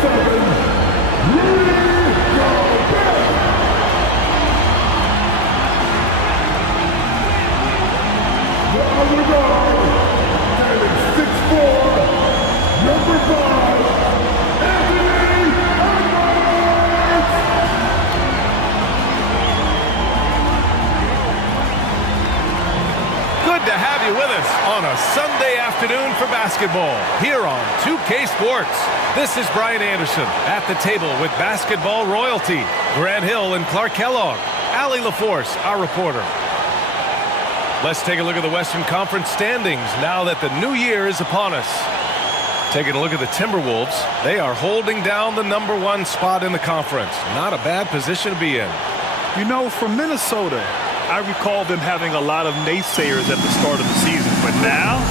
Good to have you with us on a Sunday afternoon for basketball here on 2K Sports. This is Brian Anderson at the table with basketball royalty. Grant Hill and Clark Kellogg. Allie LaForce, our reporter. Let's take a look at the Western Conference standings now that the new year is upon us. Taking a look at the Timberwolves, they are holding down the #1 spot in the conference. Not a bad position to be in. You know, from Minnesota, I recall them having a lot of naysayers at the start of the season, but now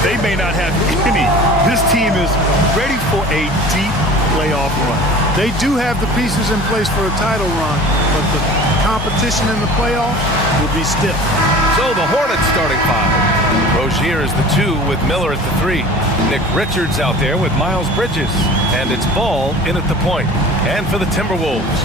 they may not have any. This team is ready for a deep playoff run. They do have the pieces in place for a title run, but the competition in the playoff will be stiff. So the Hornets starting five. Rozier is the 2 with Miller at the 3. Nick Richards out there with Miles Bridges. And it's Ball in at the point. And for the Timberwolves,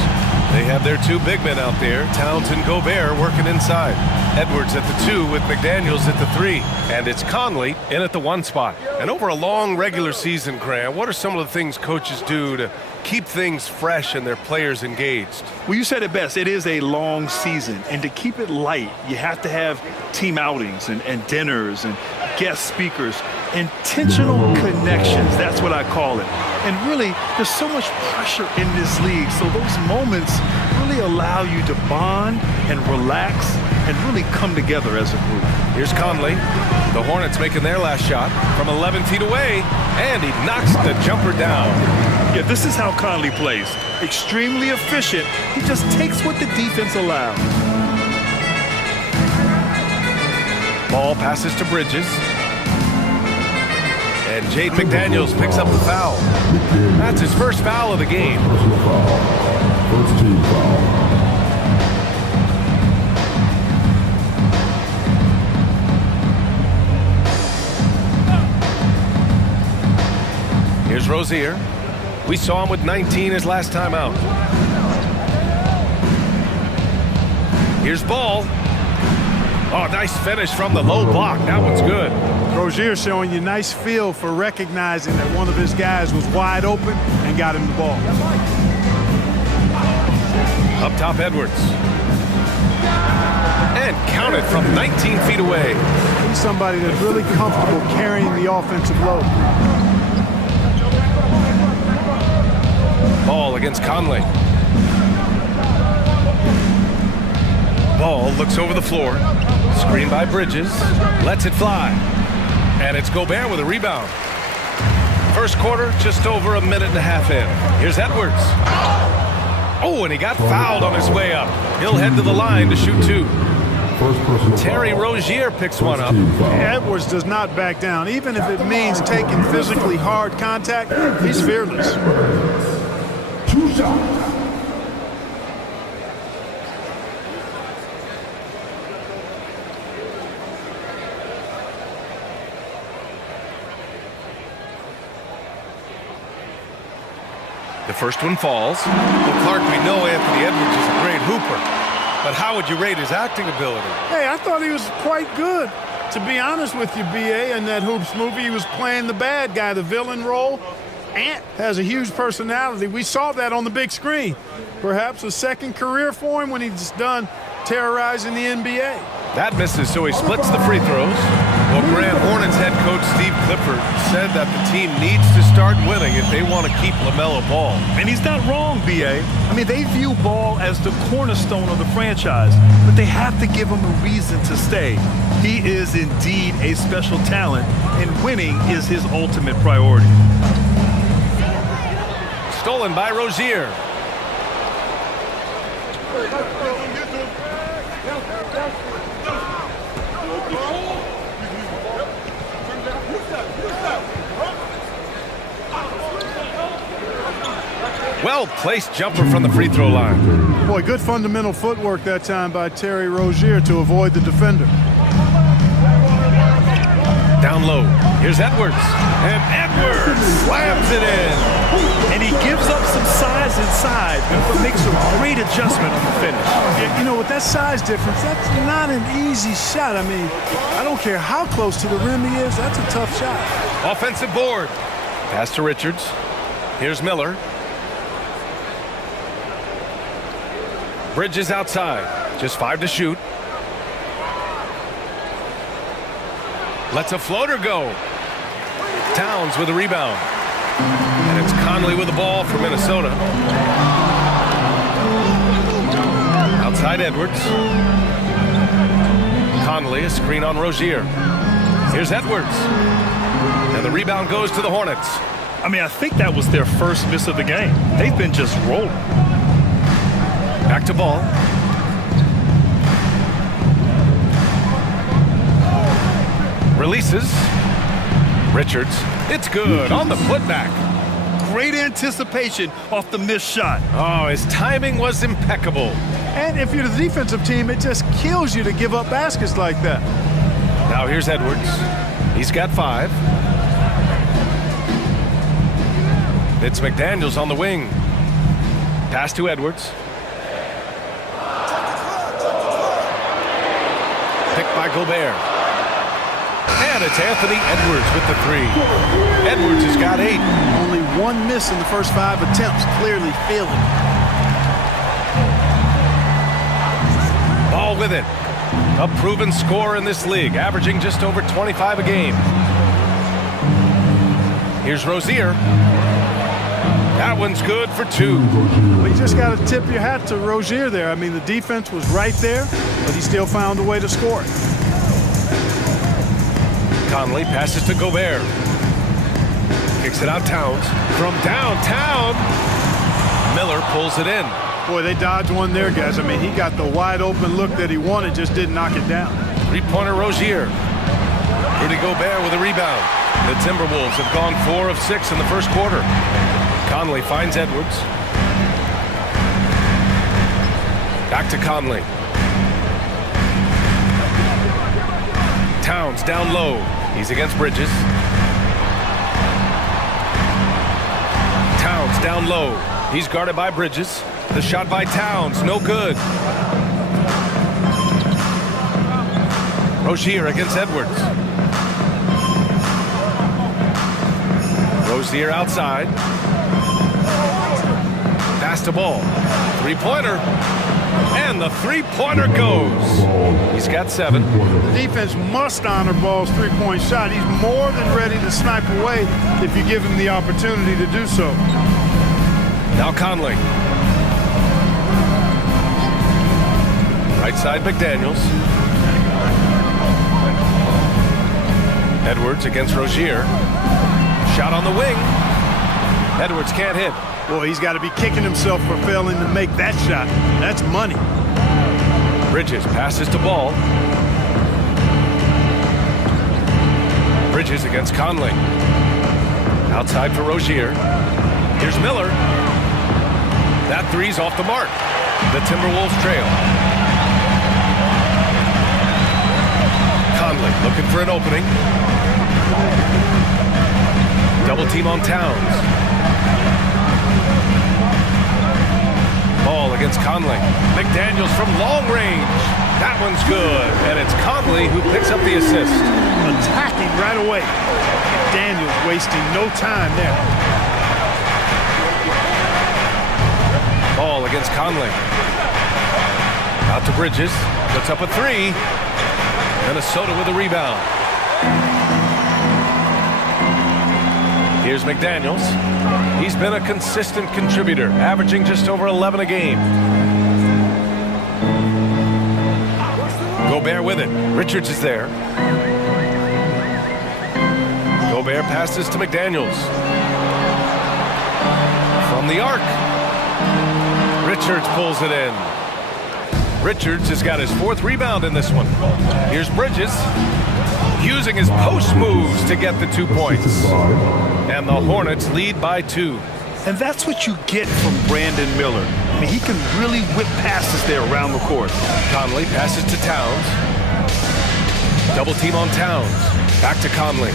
they have their 2 big men out there, Towns and Gobert, working inside. Edwards at the 2 with McDaniels at the 3. And it's Conley in at the 1 spot. And over a long regular season, Grant, what are some of the things coaches do to keep things fresh and their players engaged? Well, you said it best. It is a long season. And to keep it light, you have to have team outings and dinners and guest speakers. Intentional connections, that's what I call it. And really, there's so much pressure in this league. So those moments really allow you to bond and relax and really come together as a group. Here's Conley. The Hornets making their last shot from 11 feet away. And he knocks the jumper down. Yeah, this is how Conley plays. Extremely efficient. He just takes what the defense allows. Ball passes to Bridges. And Jaden McDaniels picks up the foul. That's his first foul of the game. First team foul. Here's Rozier. We saw him with 19 his last time out. Here's Ball. Oh, nice finish from the low block. That one's good. Rozier showing you nice feel for recognizing that one of his guys was wide open and got him the ball. Up top, Edwards. And counted from 19 feet away. He's somebody that's really comfortable carrying the offensive load. Ball against Conley. Ball looks over the floor. Screen by Bridges. Lets it fly. And it's Gobert with a rebound. First quarter, just over a minute and a half in. Here's Edwards. Oh, and he got fouled on his way up. He'll head to the line to shoot 2. Terry Rozier picks one up. Edwards does not back down. Even if it means taking physically hard contact, he's fearless. 2 shots. The first one falls. Well, Clark, we know Anthony Edwards is a great hooper, but how would you rate his acting ability? Hey, I thought he was quite good. To be honest with you, B.A., in that Hoops movie, he was playing the bad guy, the villain role. Ant has a huge personality. We saw that on the big screen. Perhaps a second career for him when he's done terrorizing the NBA. That misses, so he splits the free throws. Well, Grant, Hornets head coach Steve Clifford said that the team needs to start winning if they want to keep LaMelo Ball. And he's not wrong, B.A. I mean, they view Ball as the cornerstone of the franchise, but they have to give him a reason to stay. He is indeed a special talent, and winning is his ultimate priority. Stolen by Rozier. Well-placed jumper from the free throw line. Boy, good fundamental footwork that time by Terry Rozier to avoid the defender. Down low. Here's Edwards. And Edwards slams it in. And he gives up some size inside, but makes a great adjustment on the finish. You know, with that size difference, that's not an easy shot. I mean, I don't care how close to the rim he is, that's a tough shot. Offensive board. Pass to Richards. Here's Miller. Bridges outside. Just 5 to shoot. Lets a floater go. Towns with a rebound. And it's Conley with the ball for Minnesota. Outside Edwards. Conley, a screen on Rozier. Here's Edwards. And the rebound goes to the Hornets. I mean, I think that was their first miss of the game. They've been just rolling. Back to ball. Releases. Richards. It's good on the putback. Great anticipation off the missed shot. Oh, his timing was impeccable. And if you're the defensive team, it just kills you to give up baskets like that. Now here's Edwards. He's got 5. It's McDaniels on the wing. Pass to Edwards. Picked by Gobert. And it's Anthony Edwards with the 3. Edwards has got 8. Only 1 miss in the first 5 attempts, clearly failing. Ball with it. A proven scorer in this league, averaging just over 25 a game. Here's Rozier. That one's good for 2. Well, you just got to tip your hat to Rozier there. I mean, the defense was right there, but he still found a way to score it. Conley passes to Gobert. Kicks it out Towns. From downtown, Miller pulls it in. Boy, they dodged one there, guys. I mean, he got the wide open look that he wanted, just didn't knock it down. 3-pointer Rozier. Rudy Gobert with a rebound. The Timberwolves have gone 4 of 6 in the first quarter. Conley finds Edwards. Back to Conley. Towns down low. He's against Bridges. Towns down low. He's guarded by Bridges. The shot by Towns, no good. Rozier against Edwards. Rozier outside. Pass to ball. 3-pointer. And the 3-pointer goes. He's got 7. The defense must honor Ball's 3-point shot. He's more than ready to snipe away if you give him the opportunity to do so. Now Conley. Right side McDaniels. Edwards against Rozier. Shot on the wing. Edwards can't hit. Boy, he's got to be kicking himself for failing to make that shot. That's money. Bridges passes to Ball. Bridges against Conley. Outside for Rozier. Here's Miller. That 3's off the mark. The Timberwolves trail. Conley looking for an opening. Double team on Towns. Ball against Conley. McDaniels from long range. That one's good. And it's Conley who picks up the assist. Attacking right away. McDaniels wasting no time there. Ball against Conley. Out to Bridges. Puts up a 3. Minnesota with a rebound. Here's McDaniels. He's been a consistent contributor, averaging just over 11 a game. Gobert with it. Richards is there. Gobert passes to McDaniels. From the arc. Richards pulls it in. Richards has got his 4th rebound in this one. Here's Bridges using his post moves to get the 2 points. And the Hornets lead by 2. And that's what you get from Brandon Miller. I mean, he can really whip passes there around the court. Conley passes to Towns. Double team on Towns. Back to Conley.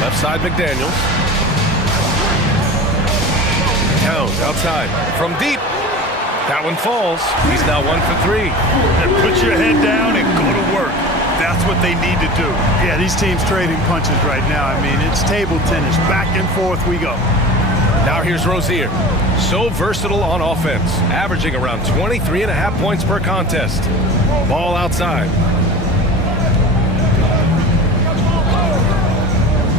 Left side, McDaniels. Towns outside. From deep. That one falls. He's now 1 for 3. And put your head down and go to work. That's what they need to do. Yeah, these teams trading punches right now. I mean, it's table tennis. Back and forth we go. Now here's Rozier. So versatile on offense, averaging around 23.5 points per contest. Ball outside.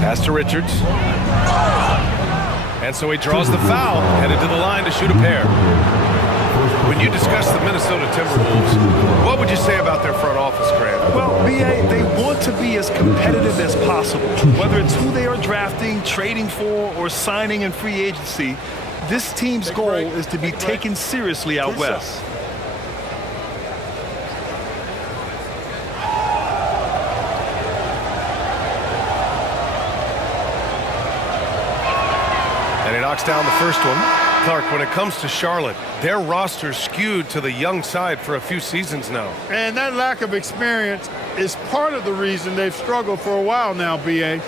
Pass to Richards. And so he draws the foul, headed to the line to shoot a pair. When you discuss the Minnesota Timberwolves, what would you say about their front office, Grant? Well, B.A., they want to be as competitive as possible. Whether it's who they are drafting, trading for, or signing in free agency, this team's goal is to be taken seriously out west. And he knocks down the first one. Clark, when it comes to Charlotte, their roster's skewed to the young side for a few seasons now. And that lack of experience is part of the reason they've struggled for a while now, B.A.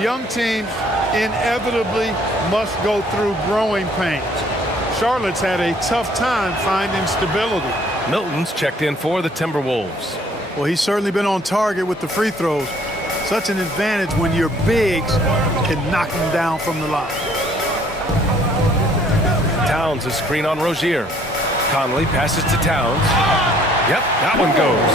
Young teams inevitably must go through growing pains. Charlotte's had a tough time finding stability. Milton's checked in for the Timberwolves. Well, he's certainly been on target with the free throws. Such an advantage when your bigs can knock them down from the line. Towns a screen on Rozier. Conley passes to Towns. Yep, that one goes.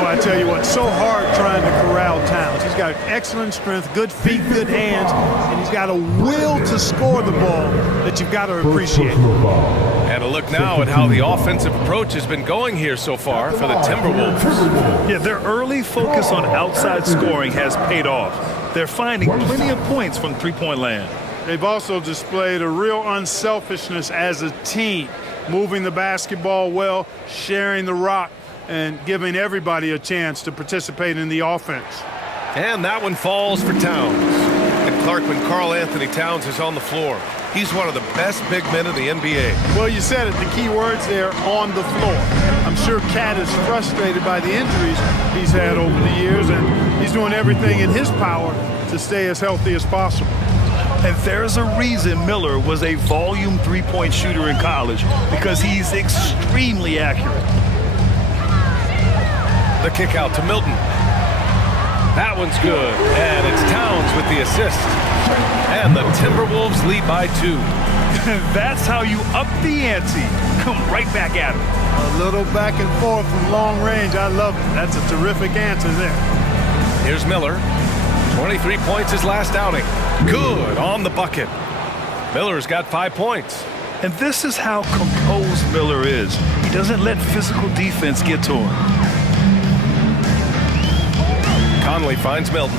Well, I tell you what, so hard trying to corral Towns. He's got excellent strength, good feet, good hands, and he's got a will to score the ball that you've got to appreciate. And a look now at how the offensive approach has been going here so far for the Timberwolves. Yeah, their early focus on outside scoring has paid off. They're finding plenty of points from three-point land. They've also displayed a real unselfishness as a team, moving the basketball well, sharing the rock, and giving everybody a chance to participate in the offense. And that one falls for Towns. And Clark, when Karl Anthony Towns is on the floor, he's one of the best big men in the NBA. Well, you said it, the key words there, on the floor. I'm sure Cat is frustrated by the injuries he's had over the years, and he's doing everything in his power to stay as healthy as possible. And there's a reason Miller was a volume three-point shooter in college, because he's extremely accurate. The kick out to Milton. That one's good, and it's Towns with the assist. And the Timberwolves lead by 2. That's how you up the ante. Come right back at him. A little back and forth from long range. I love it. That's a terrific answer there. Here's Miller. 23 points his last outing. Good on the bucket. Miller's got 5 points. And this is how composed Miller is. He doesn't let physical defense get to him. Conley finds Milton.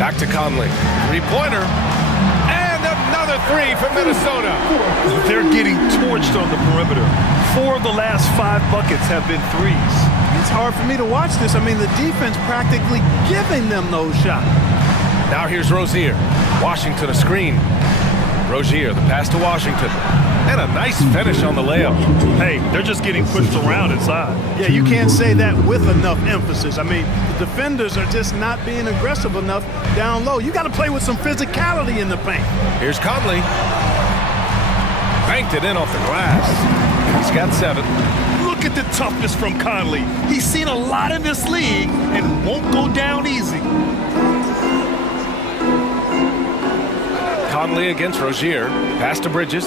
Back to Conley. Three-pointer. And another three for Minnesota. They're getting torched on the perimeter. 4 of the last 5 buckets have been threes. It's hard for me to watch this. I mean, the defense practically giving them those shots. Now here's Rozier. Washington a screen. Rozier, the pass to Washington. And a nice finish on the layup. Hey, they're just getting pushed around inside. Yeah, you can't say that with enough emphasis. I mean, the defenders are just not being aggressive enough down low. You got to play with some physicality in the paint. Here's Conley. Banked it in off the glass. He's got 7. Look at the toughness from Conley. He's seen a lot in this league and won't go down easy. Conley against Rozier. Pass to Bridges.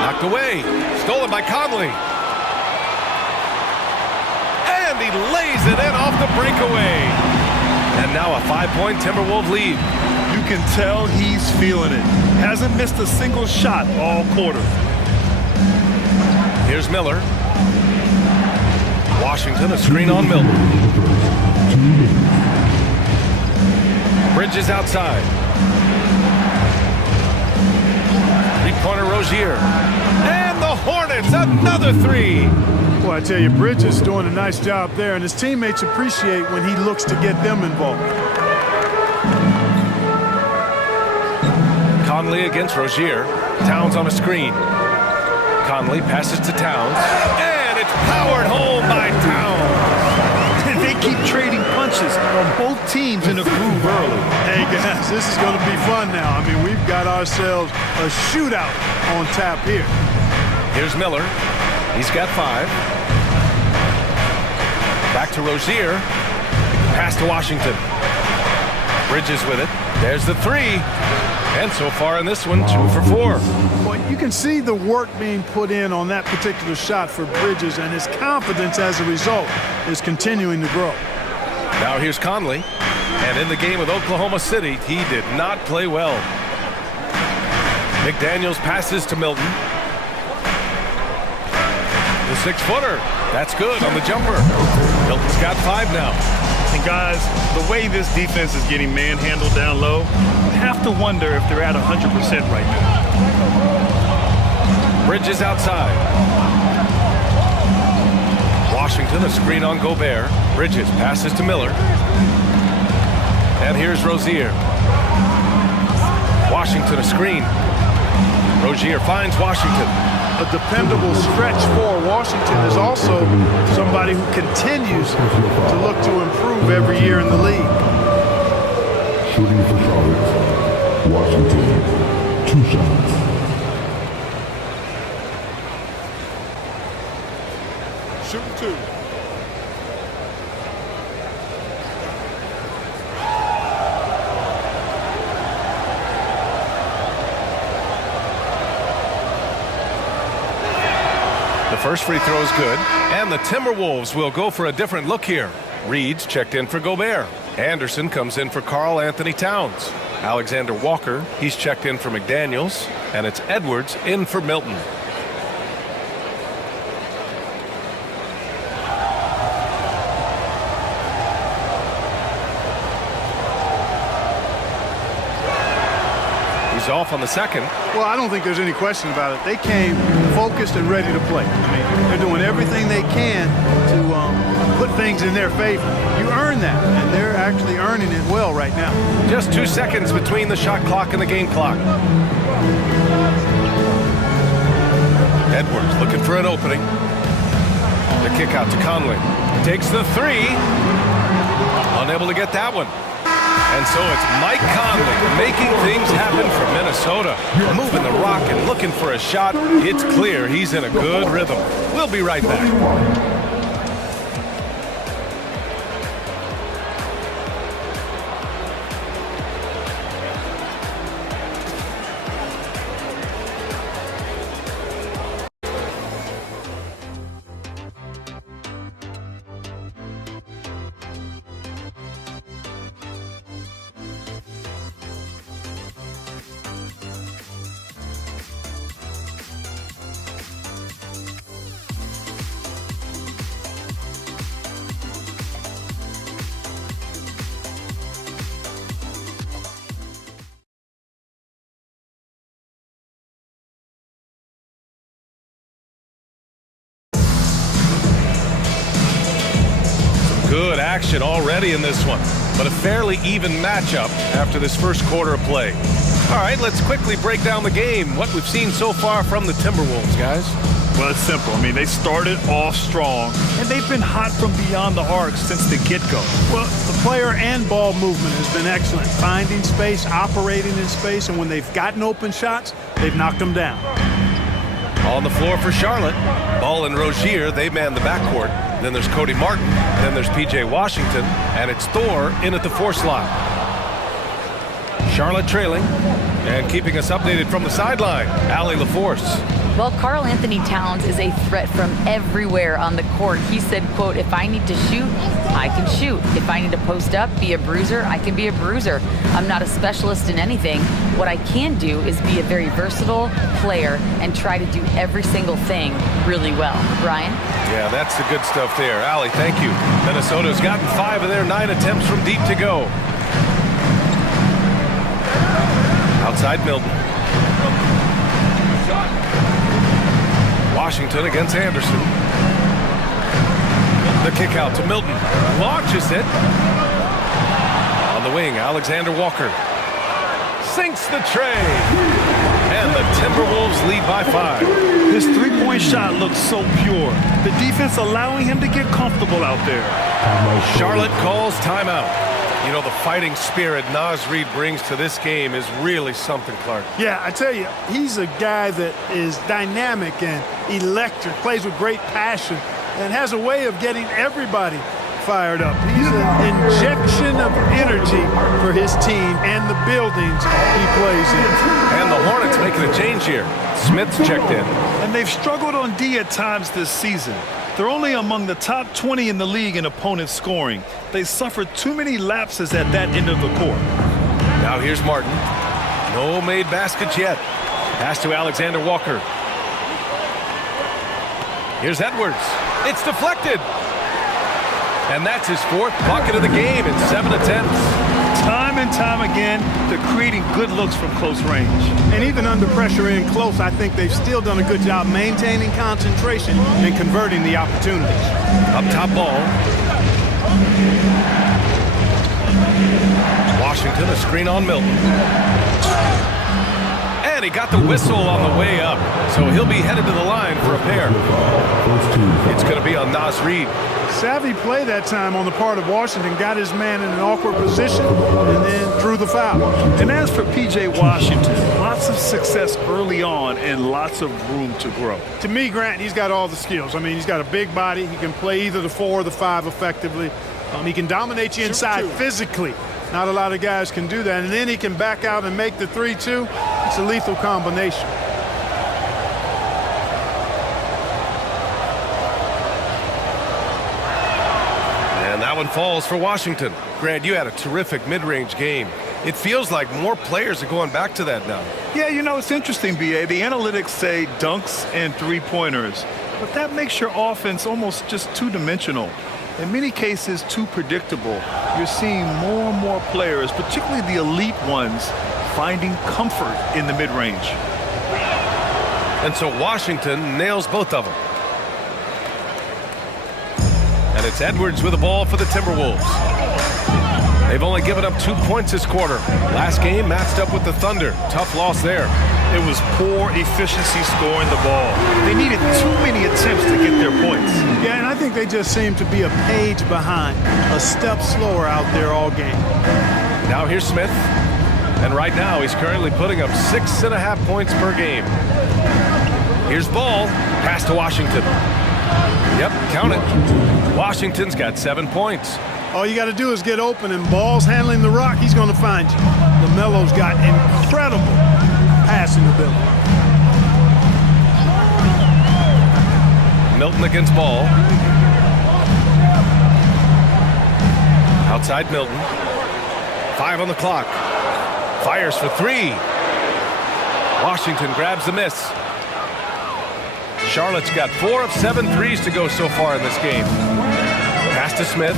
Knocked away. Stolen by Conley. And he lays it in off the breakaway. And now a 5-point Timberwolves lead. You can tell he's feeling it. Hasn't missed a single shot all quarter. Here's Miller. Washington, a screen on Milton. Bridges outside. Three-pointer Rozier. And the Hornets, another 3. Well, I tell you, Bridges doing a nice job there, and his teammates appreciate when he looks to get them involved. Conley against Rozier. Towns on a screen. Conley passes to Towns. And it's powered home by Towns. keep trading punches on both teams in a groove early. Hey, guys, this is going to be fun now. I mean, we've got ourselves a shootout on tap here. Here's Miller. He's got 5. Back to Rozier. Pass to Washington. Bridges with it. There's the 3. And so far in this one, 2 for 4. Well, you can see the work being put in on that particular shot for Bridges, and his confidence as a result is continuing to grow. Now here's Conley. And in the game with Oklahoma City, he did not play well. McDaniels passes to Milton. The 6-footer. That's good on the jumper. Milton's got 5 now. And guys, the way this defense is getting manhandled down low, you have to wonder if they're at 100% right now. Bridges outside. Washington, a screen on Gobert. Bridges passes to Miller. And here's Rozier. Washington, a screen. Rozier finds Washington. A dependable stretch for Washington is also somebody who continues to look to improve every year in the league. Shooting for Charlotte. Washington. 2 shots. Shooting 2. The first free throw is good, and the Timberwolves will go for a different look here. Reed's checked in for Gobert. Anderson comes in for Karl Anthony Towns. Alexander Walker, he's checked in for McDaniels, and it's Edwards in for Milton. He's off on the second. Well, I don't think there's any question about it. They came focused and ready to play. I mean, they're doing everything they can to put things in their favor. You earn that, and they're actually earning it well right now. Just 2 seconds between the shot clock and the game clock. Edwards looking for an opening. The kick out to Conley. Takes the 3. Unable to get that one. And so it's Mike Conley making things happen for Minnesota. Moving the rock and looking for a shot. It's clear he's in a good rhythm. We'll be right back. Good action already in this one, but a fairly even matchup after this first quarter of play. All right, let's quickly break down the game. What we've seen so far from the Timberwolves, guys. Well, it's simple. I mean, they started off strong, and they've been hot from beyond the arc since the get-go. Well, the player and ball movement has been excellent. Finding space, operating in space, and when they've gotten open shots, they've knocked them down. On the floor for Charlotte. Ball and Rozier, they man the backcourt. Then there's Cody Martin. Then there's P.J. Washington. And it's Thor in at the 4 slot. Charlotte trailing. And keeping us updated from the sideline, Allie LaForce. Well, Karl Anthony Towns is a threat from everywhere on the court. He said, quote, if I need to shoot, I can shoot. If I need to post up, be a bruiser, I can be a bruiser. I'm not a specialist in anything. What I can do is be a very versatile player and try to do every single thing really well. Brian? Yeah, that's the good stuff there. Allie, thank you. Minnesota's gotten 5 of their 9 attempts from deep to go. Outside Milton. Washington against Anderson. The kick out to Milton. Launches it. On the wing, Alexander Walker. Sinks the tray. And the Timberwolves lead by 5. His three-point shot looks so pure. The defense allowing him to get comfortable out there. Charlotte calls timeout. You know, the fighting spirit Naz Reid brings to this game is really something, Clark. Yeah, I tell you, he's a guy that is dynamic and electric, plays with great passion, and has a way of getting everybody fired up. He's an injection of energy for his team and the buildings he plays in. And the Hornets making a change here. Smith's checked in. And they've struggled on D at times this season. They're only among the top 20 in the league in opponent scoring. They suffered too many lapses at that end of the court. Now here's Martin. No made baskets yet. Pass to Alexander Walker. Here's Edwards. It's deflected. And that's his fourth bucket of the game in 7 attempts. Time and time again, they're creating good looks from close range. And even under pressure in close, I think they've still done a good job maintaining concentration and converting the opportunities. Up top ball. Washington, a screen on Milton. And he got the whistle on the way up, so he'll be headed to the line for a pair. It's going to be on Naz Reid. Savvy play that time on the part of Washington, got his man in an awkward position, and then drew the foul. And as for P.J. Washington, lots of success early on and lots of room to grow. To me, Grant, he's got all the skills. I mean, he's got a big body. He can play either the 4 or the 5 effectively. He can dominate you inside physically. Not a lot of guys can do that. And then he can back out and make the 3 too. It's a lethal combination. And that one falls for Washington. Grant, you had a terrific mid-range game. It feels like more players are going back to that now. Yeah, you know, it's interesting, B.A. The analytics say dunks and three-pointers, but that makes your offense almost just two-dimensional. In many cases, too predictable. You're seeing more and more players, particularly the elite ones, finding comfort in the mid-range. And so Washington nails both of them. And it's Edwards with the ball for the Timberwolves. They've only given up 2 points this quarter. Last game matched up with the Thunder. Tough loss there. It was poor efficiency scoring the ball. They needed too many attempts to get their points. Yeah, and I think they just seem to be a page behind, a step slower out there all game. Now here's Smith. And right now he's currently putting up 6.5 points per game. Here's Ball. Pass to Washington. Yep, count it. Washington's got 7 points. All you got to do is get open, and Ball's handling the rock. He's going to find you. LaMelo's got incredible passing ability. Milton against Ball. Outside Milton. 5 on the clock. Fires for 3. Washington grabs the miss. Charlotte's got 4 of 7 threes to go so far in this game. Pass to Smith.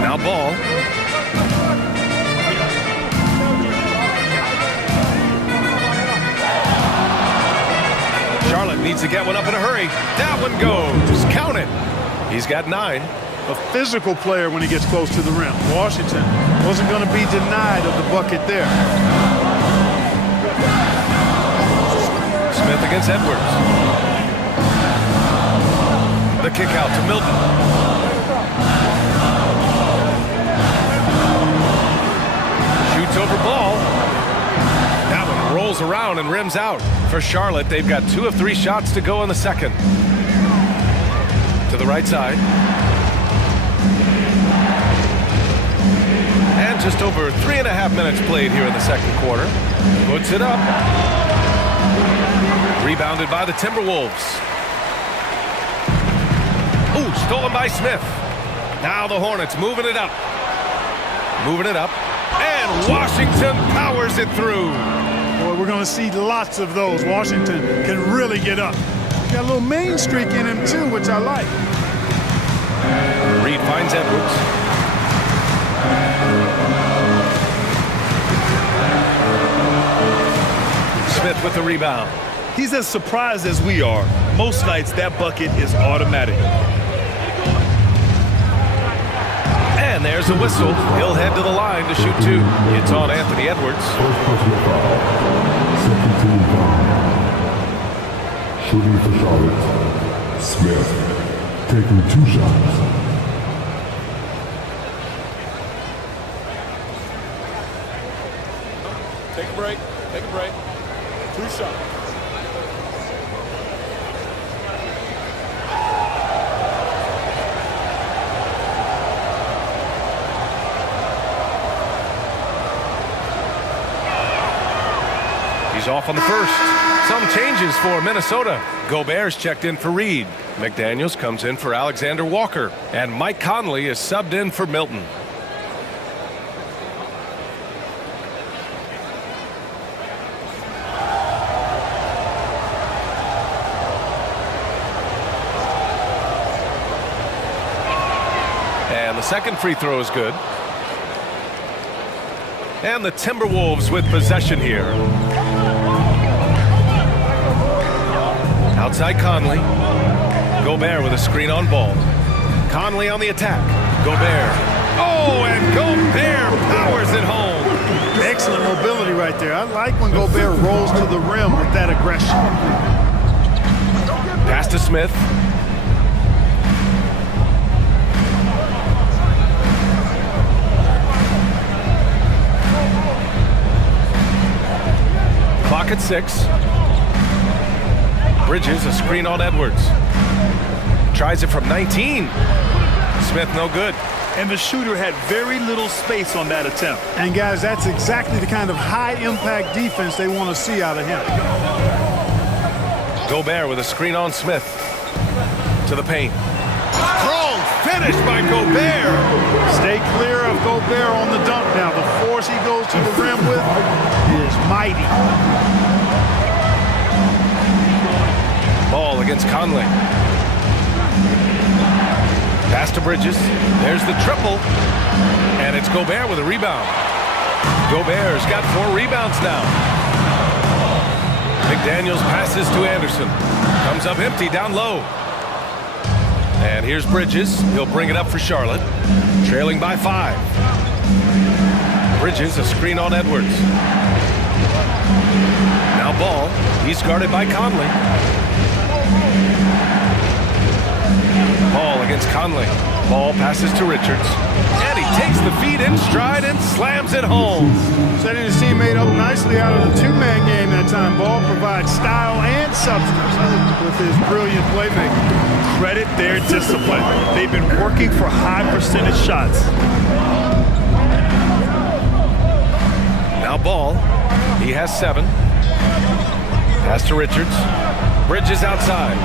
Now Ball. Charlotte needs to get one up in a hurry. That one goes. Count it. He's got 9. A physical player when he gets close to the rim. Washington wasn't going to be denied of the bucket there. Smith against Edwards. The kick out to Milton. Shoots over Ball. That one rolls around and rims out. For Charlotte, they've got 2 of 3 shots to go in the second. To the right side. And just over 3.5 minutes played here in the second quarter. Puts it up. Rebounded by the Timberwolves. Ooh, stolen by Smith. Now the Hornets moving it up. Moving it up. And Washington powers it through. Boy, we're going to see lots of those. Washington can really get up. Got a little main streak in him, too, which I like. Reid finds Edwards. Smith with the rebound. He's as surprised as we are. Most nights, that bucket is automatic. And there's a whistle. He'll head to the line to shoot 2. It's on Anthony Edwards. First personal foul. Shooting for Charlotte. Smith taking 2 shots. Take a break. Take a break. 2 shots. He's off on the first. Some changes for Minnesota. Gobert's checked in for Reed. McDaniels comes in for Alexander Walker. And Mike Conley is subbed in for Milton. And the second free throw is good. And the Timberwolves with possession here. Outside Conley. Gobert with a screen on ball. Conley on the attack. Gobert. Oh, and Gobert powers it home. Excellent mobility right there. I like when Gobert rolls to the rim with that aggression. Pass to Smith. Clock at 6. Bridges, a screen on Edwards. Tries it from 19. Smith, no good. And the shooter had very little space on that attempt. And guys, that's exactly the kind of high-impact defense they want to see out of him. Gobert with a screen on Smith. To the paint. Strong finish by Gobert. Stay clear of Gobert on the dunk now. The force he goes to the rim with is mighty. Ball against Conley. Pass to Bridges. There's the triple. And it's Gobert with a rebound. Gobert's got 4 rebounds now. McDaniels passes to Anderson. Comes up empty down low. And here's Bridges. He'll bring it up for Charlotte. Trailing by 5. Bridges, a screen on Edwards. Now Ball. He's guarded by Conley. Ball against Conley. Ball passes to Richards. And he takes the feed in stride and slams it home. Setting his teammate up nicely out of the 2-man game that time. Ball provides style and substance with his brilliant playmaking. Credit their discipline. They've been working for high percentage shots. Now Ball. He has 7. Pass to Richards. Bridges outside.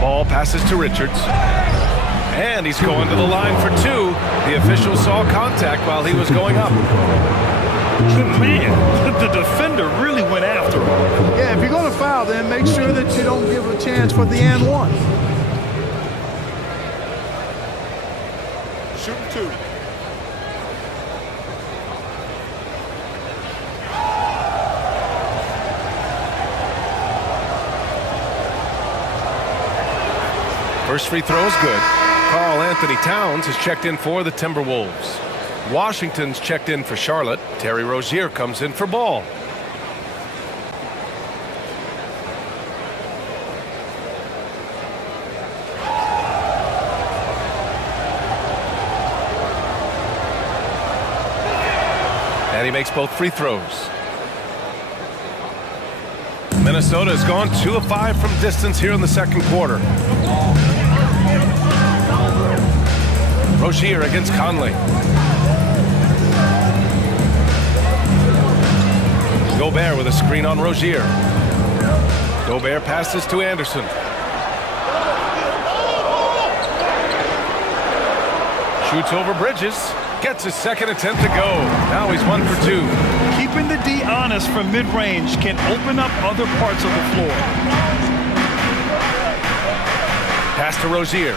Ball passes to Richards. And he's going to the line for 2. The official saw contact while he was going up. Man, the defender really went after him. Yeah, if you're going to foul, then make sure that you don't give a chance for the and 1. Shooting 2. First free throw is good. Karl Anthony Towns is checked in for the Timberwolves. Washington's checked in for Charlotte. Terry Rozier comes in for Ball. And he makes both free throws. Minnesota has gone 2 of 5 from distance here in the second quarter. Rozier against Conley. Gobert with a screen on Rozier. Gobert passes to Anderson. Shoots over Bridges. Gets his second attempt to go. Now he's 1 for 2. Keeping the D honest from mid-range can open up other parts of the floor. Pass to Rozier.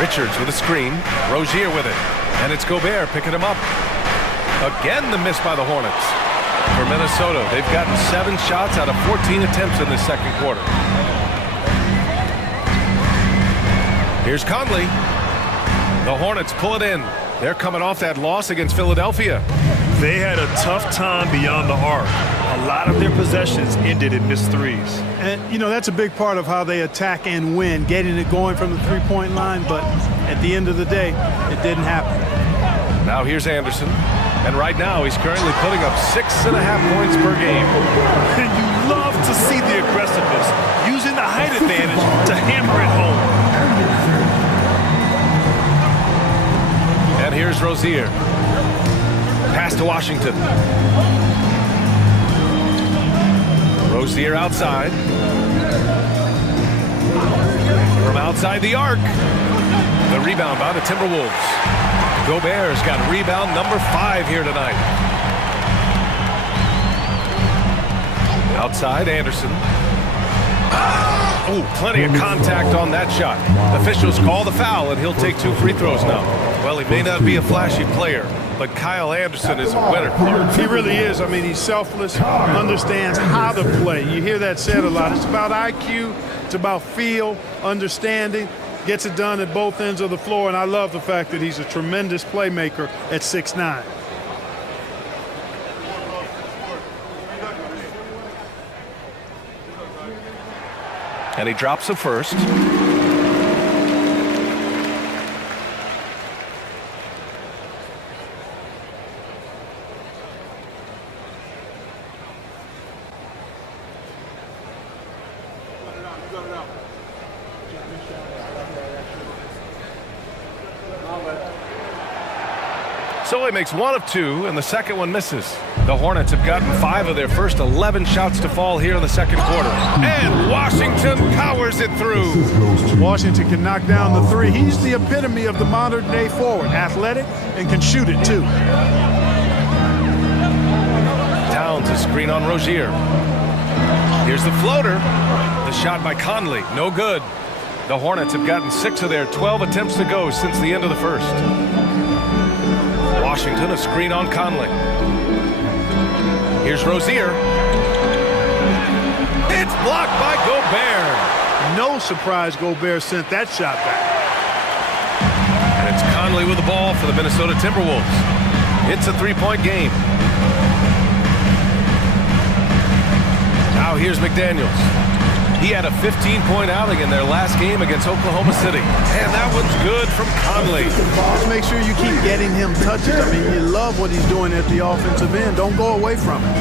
Richards with a screen. Rozier with it. And it's Gobert picking him up. Again, the miss by the Hornets. For Minnesota, they've gotten 7 shots out of 14 attempts in the second quarter. Here's Conley. The Hornets pull it in. They're coming off that loss against Philadelphia. They had a tough time beyond the arc. A lot of their possessions ended in missed threes. And, you know, that's a big part of how they attack and win, getting it going from the three-point line. But at the end of the day, it didn't happen. Now here's Anderson. And right now, he's currently putting up 6.5 points per game. And you love to see the aggressiveness, using the height advantage to hammer it home. And here's Rozier. Pass to Washington. Rozier outside. From outside the arc. The rebound by the Timberwolves. Gobert's got rebound number 5 here tonight. Outside, Anderson. Oh, plenty of contact on that shot. Officials call the foul, and he'll take 2 free throws now. Well, he may not be a flashy player, but Kyle Anderson is a winner. He really is. I mean, he's selfless, understands how to play. You hear that said a lot. It's about IQ. It's about feel, understanding. Gets it done at both ends of the floor, and I love the fact that he's a tremendous playmaker at 6'9". And he drops the first. So he makes 1 of 2, and the second one misses. The Hornets have gotten 5 of their first 11 shots to fall here in the second quarter. And Washington powers it through. Washington can knock down the 3. He's the epitome of the modern-day forward. Athletic and can shoot it, too. Towns a screen on Rozier. Here's the floater. The shot by Conley. No good. The Hornets have gotten 6 of their 12 attempts to go since the end of the first. Washington, a screen on Conley. Here's Rozier. It's blocked by Gobert. No surprise Gobert sent that shot back. And it's Conley with the ball for the Minnesota Timberwolves. It's a 3-point game. Now here's McDaniels. He had a 15-point outing in their last game against Oklahoma City. And that one's good from Conley. Just make sure you keep getting him touches. I mean, you love what he's doing at the offensive end. Don't go away from it.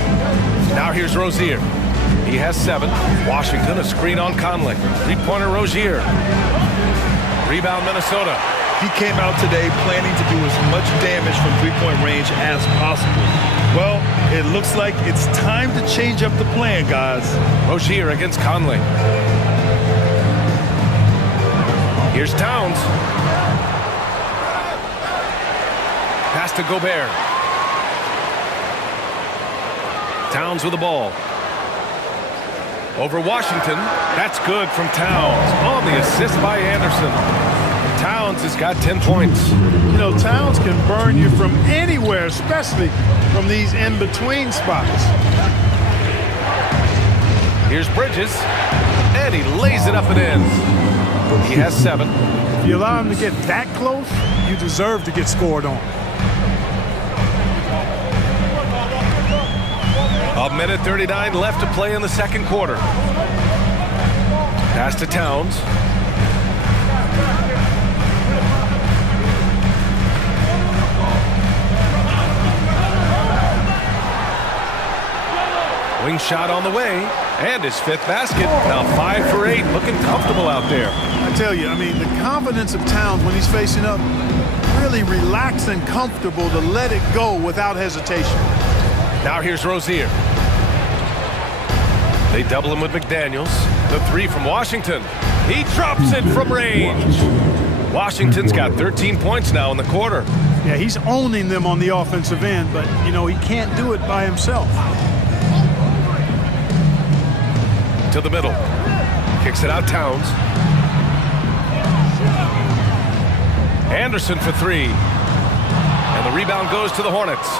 Now here's Rozier. He has 7. Washington, a screen on Conley. 3-pointer Rozier. Rebound Minnesota. He came out today planning to do as much damage from three-point range as possible. Well, it looks like it's time to change up the plan, guys. Rozier against Conley. Here's Towns. Pass to Gobert. Towns with the ball. Over Washington. That's good from Towns. On the assist by Anderson. Towns has got 10 points. You know, Towns can burn you from anywhere, especially from these in-between spots. Here's Bridges, and he lays it up and in. He has 7. If you allow him to get that close, you deserve to get scored on. A minute 39 left to play in the second quarter. Pass to Towns. Wing shot on the way, and his 5th basket. Now 5 for 8, looking comfortable out there. I tell you, I mean, the confidence of Towns when he's facing up, really relaxed and comfortable to let it go without hesitation. Now here's Rozier. They double him with McDaniels. The 3 from Washington. He drops it from range. Washington's got 13 points now in the quarter. Yeah, he's owning them on the offensive end, but, you know, he can't do it by himself. To the middle. Kicks it out, Towns. Anderson for 3. And the rebound goes to the Hornets.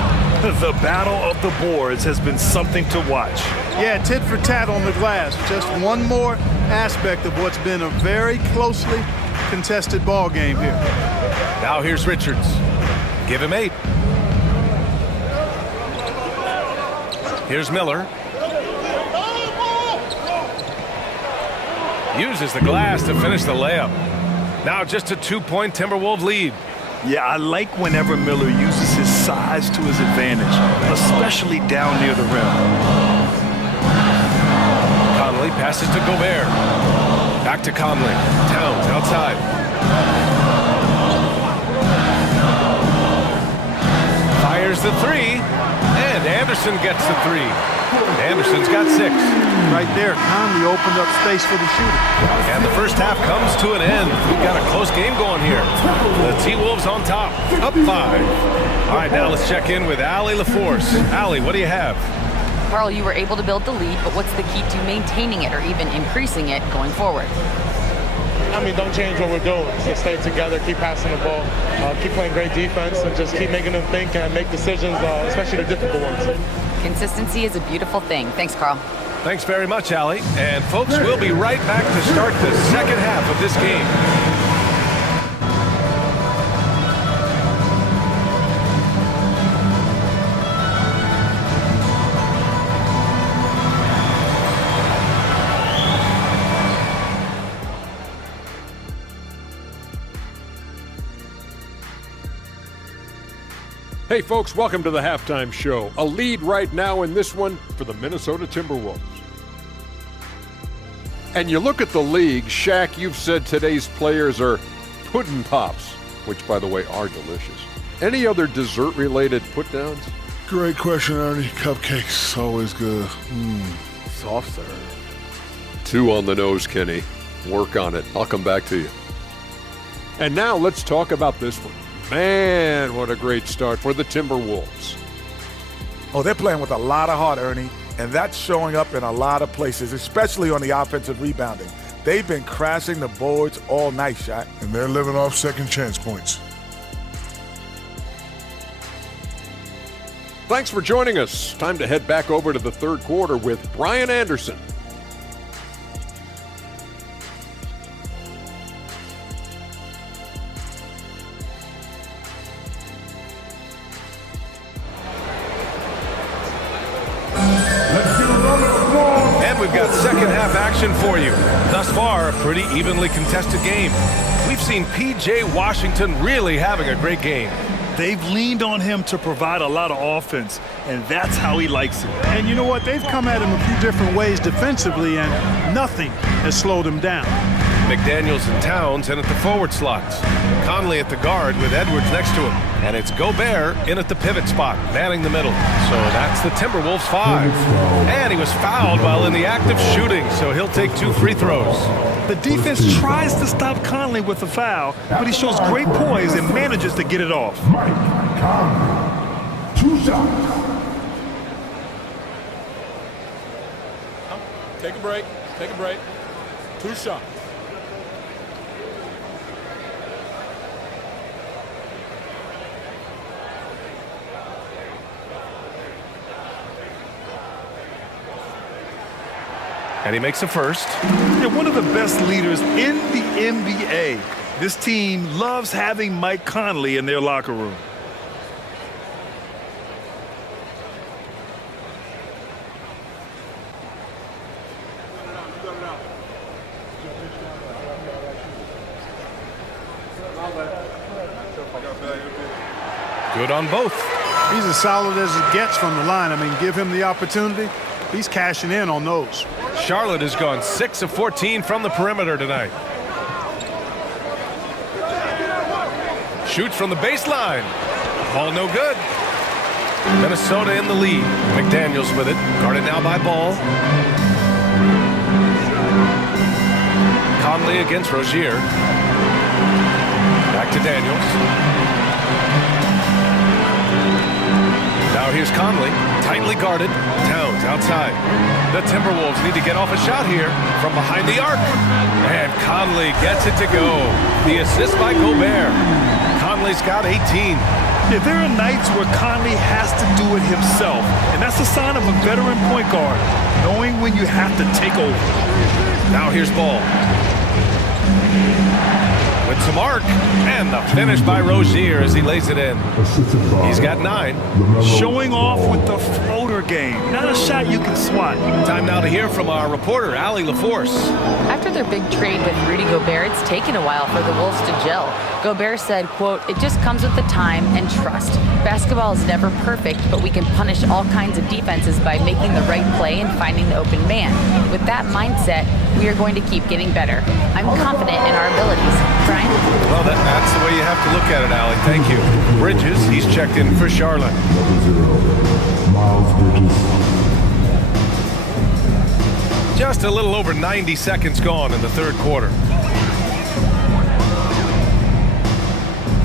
The battle of the boards has been something to watch. Yeah, tit for tat on the glass. Just one more aspect of what's been a very closely contested ball game here. Now here's Richards. Give him 8. Here's Miller. Uses the glass to finish the layup. Now just a 2-point Timberwolves lead. Yeah, I like whenever Miller uses his size to his advantage, especially down near the rim. Conley passes to Gobert. Back to Conley. Towns outside. Fires the three, and Anderson gets the three. Anderson's got 6. Right there, Conley opened up space for the shooter. And the first half comes to an end. We've got a close game going here. The T-Wolves on top, up 5. All right, now let's check in with Allie LaForce. Allie, what do you have? Carl, you were able to build the lead, but what's the key to maintaining it or even increasing it going forward? I mean, don't change what we're doing. Just stay together, keep passing the ball, keep playing great defense, and just keep making them think and make decisions, especially the difficult ones. Consistency is a beautiful thing. Thanks, Carl. Thanks very much, Allie. And folks, we'll be right back to start the second half of this game. Hey folks, welcome to the halftime show. A lead right now in this one for the Minnesota Timberwolves. And you look at the league, Shaq, you've said today's players are pudding pops, which by the way are delicious. Any other dessert-related put-downs? Great question, Ernie. Cupcakes, always good. Soft serve. 2 on the nose, Kenny. Work on it. I'll come back to you. And now let's talk about this one. Man, what a great start for the Timberwolves. Oh, they're playing with a lot of heart, Ernie, and that's showing up in a lot of places, especially on the offensive rebounding. They've been crashing the boards all night, Shaq. And they're living off second chance points. Thanks for joining us. Time to head back over to the third quarter with Brian Anderson. We've got second half action for you. Thus far, a pretty evenly contested game. We've seen P.J. Washington really having a great game. They've leaned on him to provide a lot of offense, and that's how he likes it. And you know what? They've come at him a few different ways defensively, and nothing has slowed him down. McDaniels and Towns in at the forward slots. Conley at the guard with Edwards next to him. And it's Gobert in at the pivot spot, manning the middle. So that's the Timberwolves 5. And he was fouled while in the act of shooting, so he'll take 2 free throws. The defense tries to stop Conley with a foul, but he shows great poise and manages to get it off. Mike Conley, 2 shots. Take a break. Take a break. 2 shots. And he makes the first. They're one of the best leaders in the NBA. This team loves having Mike Conley in their locker room. Good on both. He's as solid as it gets from the line. I mean, give him the opportunity. He's cashing in on those. Charlotte has gone 6 of 14 from the perimeter tonight. Shoots from the baseline. Ball no good. Minnesota in the lead. McDaniels with it. Guarded now by Ball. Conley against Rozier. Back to Daniels. Now here's Conley, tightly guarded. Towns outside. The Timberwolves need to get off a shot here from behind the arc. And Conley gets it to go. The assist by Gobert. Conley's got 18. Yeah, there are nights where Conley has to do it himself, and that's a sign of a veteran point guard, knowing when you have to take over. Now here's Ball. With some arc, and the finish by Rozier as he lays it in. He's got 9. Showing off with the floater, game, not a shot you can swat. Time now to hear from our reporter, Allie LaForce. After their big trade with Rudy Gobert, it's taken a while for the Wolves to gel. Gobert said, quote, "It just comes with the time and trust. Basketball is never perfect, but we can punish all kinds of defenses by making the right play and finding the open man. With that mindset, we are going to keep getting better. I'm confident in our abilities." Brian? Well, that's the way you have to look at it, Allie. Thank you. Bridges, he's checked in for Charlotte. Miles Bridges. Just a little over 90 seconds gone in the third quarter.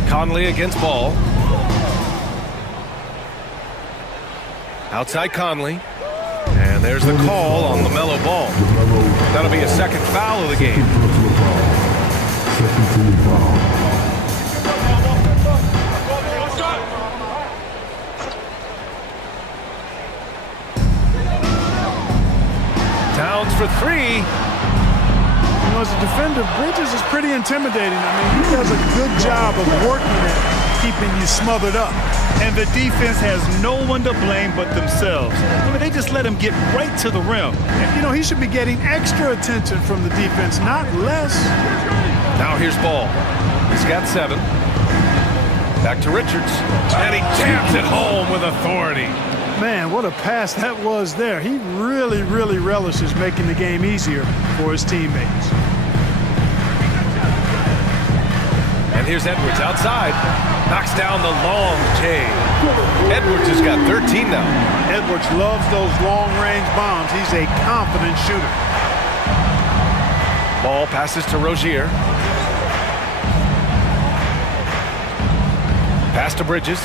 Conley against Ball. Outside Conley. And there's the call on LaMelo Ball. That'll be a second foul of the game. Second team foul. Towns for three. You know, as a defender, Bridges is pretty intimidating. I mean, he does a good job of working at keeping you smothered up. And the defense has no one to blame but themselves. I mean, they just let him get right to the rim. And, you know, he should be getting extra attention from the defense, not less. Now here's Ball. He's got 7. Back to Richards. And he jams it home with authority. Man, what a pass that was there. He really, really relishes making the game easier for his teammates. And here's Edwards outside. Knocks down the long J. Edwards has got 13 now. Edwards loves those long-range bombs. He's a confident shooter. Ball passes to Rozier. Pass to Bridges.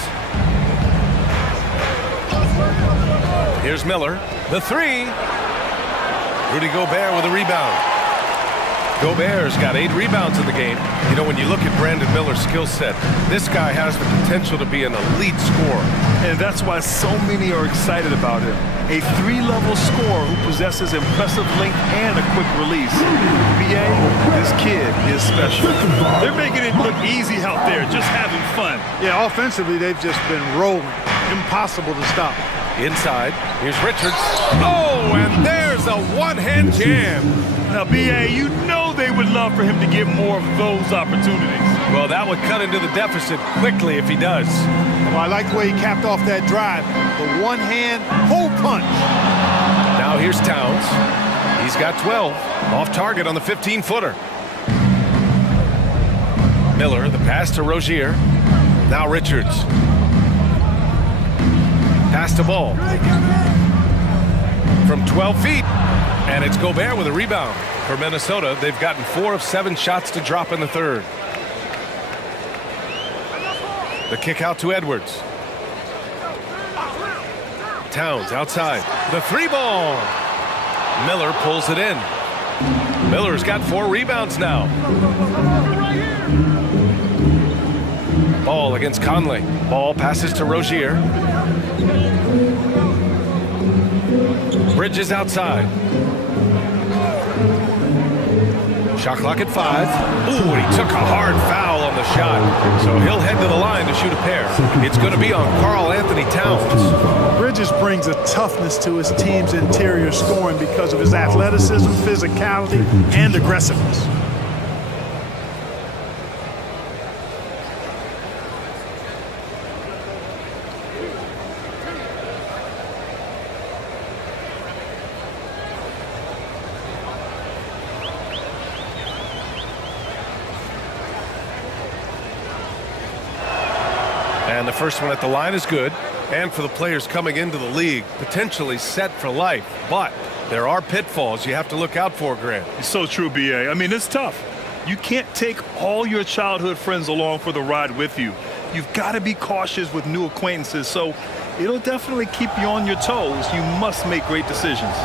Here's Miller. The 3. Rudy Gobert with a rebound. Gobert's got 8 rebounds in the game. You know, when you look at Brandon Miller's skill set, this guy has the potential to be an elite scorer. And that's why so many are excited about him. A 3-level scorer who possesses impressive length and a quick release. BA, this kid is special. They're making it look easy out there, just having fun. Yeah, offensively, they've just been rolling. Impossible to stop. Inside, here's Richards. Oh, and there's a one-hand jam. Now, BA, you know they would love for him to get more of those opportunities. Well, that would cut into the deficit quickly if he does. Well, I like the way he capped off that drive. The one-hand hole punch. Now here's Towns. He's got 12. Off target on the 15-footer. Miller, the pass to Rozier. Now Richards. Pass to Ball. From 12 feet. And it's Gobert with a rebound. For Minnesota, they've gotten 4 of 7 shots to drop in the third. The kick out to Edwards. Towns outside. The 3-ball. Miller pulls it in. Miller's got 4 rebounds now. Ball against Conley. Ball passes to Rozier. Bridges outside. Shot clock at 5. Ooh, he took a hard foul on the shot. So he'll head to the line to shoot a pair. It's going to be on Karl Anthony Towns. Bridges brings a toughness to his team's interior scoring because of his athleticism, physicality, and aggressiveness. And the first one at the line is good. And for the players coming into the league, potentially set for life. But there are pitfalls you have to look out for, Grant. It's so true, BA. I mean, it's tough. You can't take all your childhood friends along for the ride with you. You've got to be cautious with new acquaintances. So it'll definitely keep you on your toes. You must make great decisions.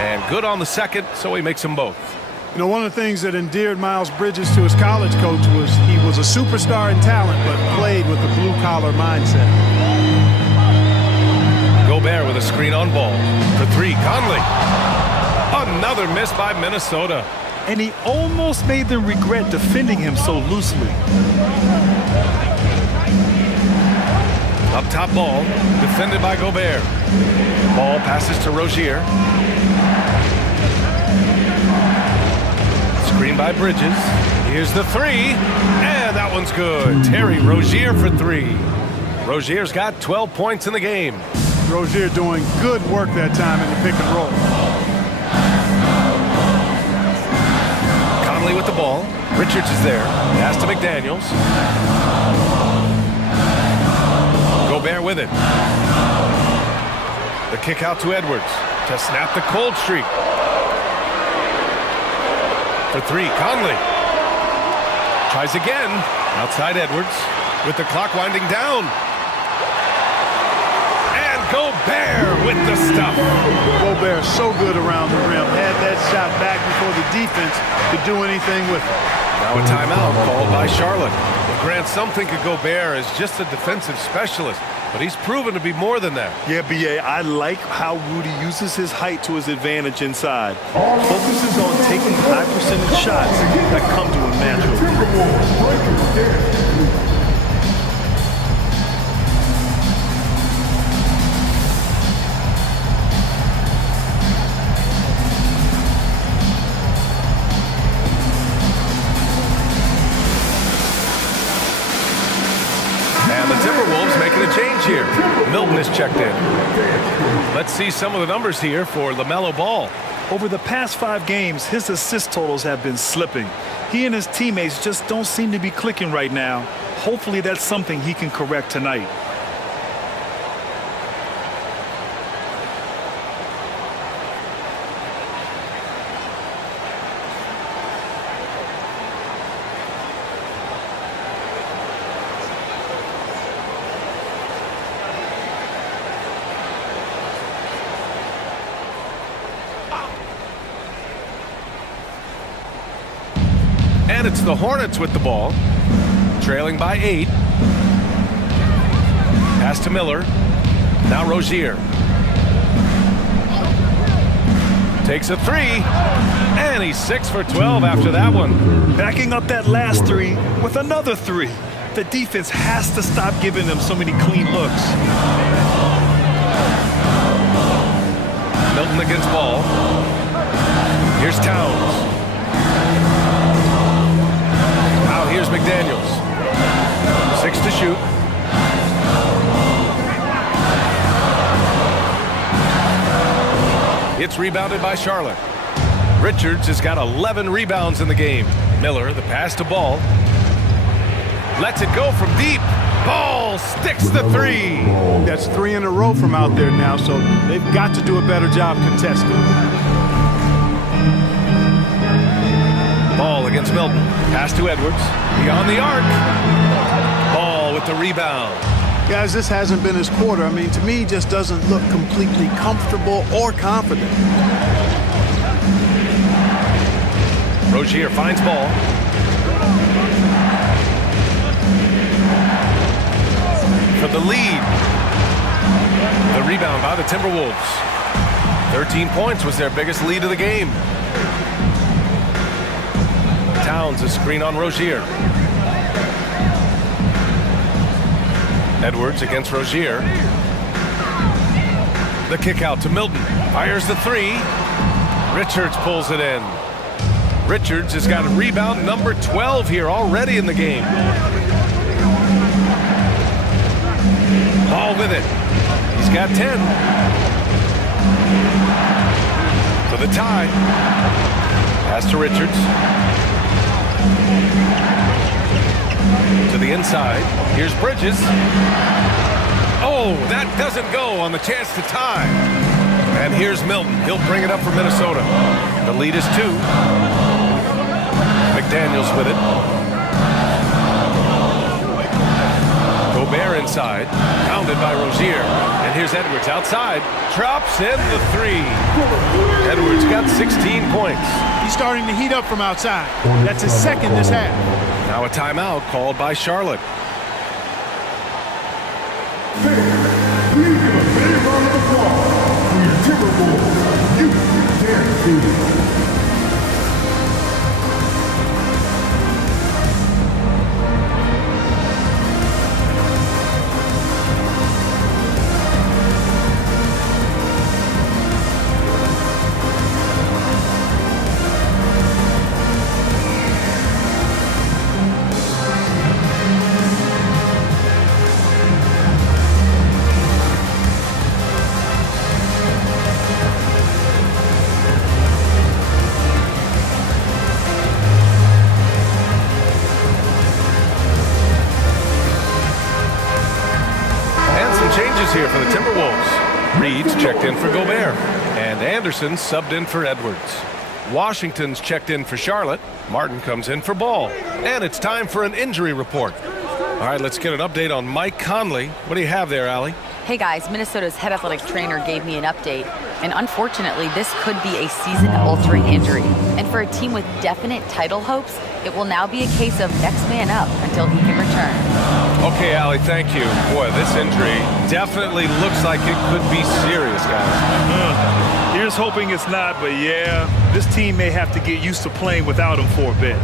And good on the second, so he makes them both. You know, one of the things that endeared Miles Bridges to his college coach was he was a superstar in talent, but played with a blue-collar mindset. Gobert with a screen on Ball. For 3, Conley. Another miss by Minnesota. And he almost made them regret defending him so loosely. Up top ball, defended by Gobert. Ball passes to Rozier. Screen by Bridges. Here's the three, and that one's good. Terry Rozier for three. Rozier's got 12 points in the game. Rozier doing good work that time in the pick and roll. Conley with the ball. Richards is there. Pass to McDaniels. Gobert with it. The kick out to Edwards to snap the cold streak. For three, Conley. Tries again. Outside Edwards with the clock winding down. And Gobert with the stuff. Gobert so good around the rim. Had that shot back before the defense could do anything with it. Now a timeout called by Charlotte. Grant, some think of Gobert as just a defensive specialist, but he's proven to be more than that. Yeah, B.A., I like how Rudy uses his height to his advantage inside. Focuses on taking high percentage shots that come to him naturally. Timberwolves making a change here. Milton is checked in. Let's see some of the numbers here for LaMelo Ball. Over the past 5 games, his assist totals have been slipping. He and his teammates just don't seem to be clicking right now. Hopefully that's something he can correct tonight. And it's the Hornets with the ball, trailing by 8. Pass to Miller. Now Rozier. Takes a three, and he's 6 for 12 after that one. Backing up that last three with another three. The defense has to stop giving them so many clean looks. Milton against Ball. Here's Towns. Here's McDaniels. 6 to shoot. It's rebounded by Charlotte. Richards has got 11 rebounds in the game. Miller, the pass to Ball. Lets it go from deep. Ball sticks the three. That's 3 in a row from out there now, so they've got to do a better job contesting. Ball against Milton. Pass to Edwards. Beyond the arc. Ball with the rebound. Guys, this hasn't been his quarter. I mean, to me, he just doesn't look completely comfortable or confident. Rozier finds Ball. For the lead. The rebound by the Timberwolves. 13 points was their biggest lead of the game. Towns a screen on Rozier. Edwards against Rozier. The kick out to Milton. Fires the three. Richards pulls it in. Richards has got rebound number 12 here already in the game. Ball with it. He's got 10. For the tie. Pass to Richards. To the inside. Here's Bridges. Oh, that doesn't go on the chance to tie. And here's Milton. He'll bring it up for Minnesota. The lead is 2. McDaniels with it. Gobert inside. Pounded by Rozier. And here's Edwards outside. Drops in the three. Edwards got 16 points. He's starting to heat up from outside. That's his second this half. Now a timeout called by Charlotte. Please give a big round of applause for your Timberwolves. You can do it. some changes here for the Timberwolves. Reed's checked in for Gobert, and Anderson subbed in for Edwards. Washington's checked in for Charlotte. Martin comes in for Ball. And it's time for an injury report. All right, let's get an update on Mike Conley. What do you have there, Allie? Hey guys, Minnesota's head athletic trainer gave me an update, and unfortunately this could be a season-altering injury. And for a team with definite title hopes, it will now be a case of next man up until he can return. Okay, Allie, thank you. Boy, this injury definitely looks like it could be serious, guys. Here's hoping it's not, but yeah, this team may have to get used to playing without him for a bit.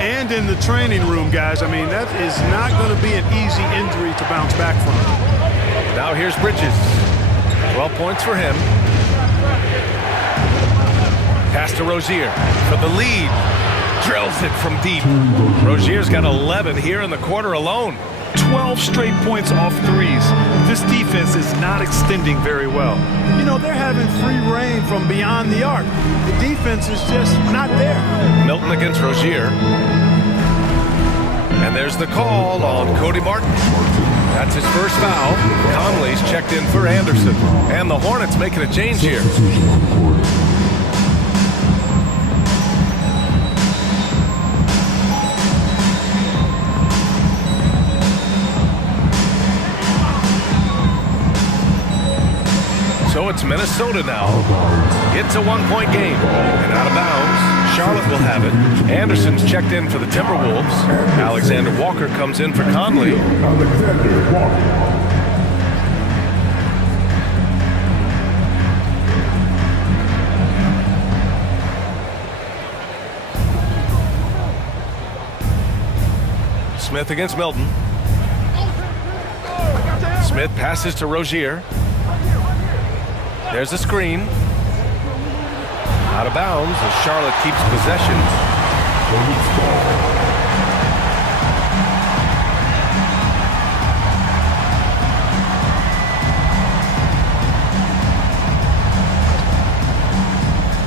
And in the training room, guys, I mean, that is not going to be an easy injury to bounce back from. Now here's Bridges. 12 points for him. Pass to Rozier for the lead. Drills it from deep. Rozier's got 11 here in the quarter alone. 12 straight points off threes. This defense is not extending very well. You know, they're having free reign from beyond the arc. The defense is just not there. Milton against Rozier. And there's the call on Cody Martin. That's his first foul. Conley's checked in for Anderson. And the Hornets making a change here. So it's Minnesota now. It's a one-point game. And out of bounds. Charlotte will have it. Anderson's checked in for the Timberwolves. Alexander Walker comes in for Conley. Alexander Walker. Smith against Milton. Smith passes to Rozier. There's a screen. Out of bounds as Charlotte keeps possession.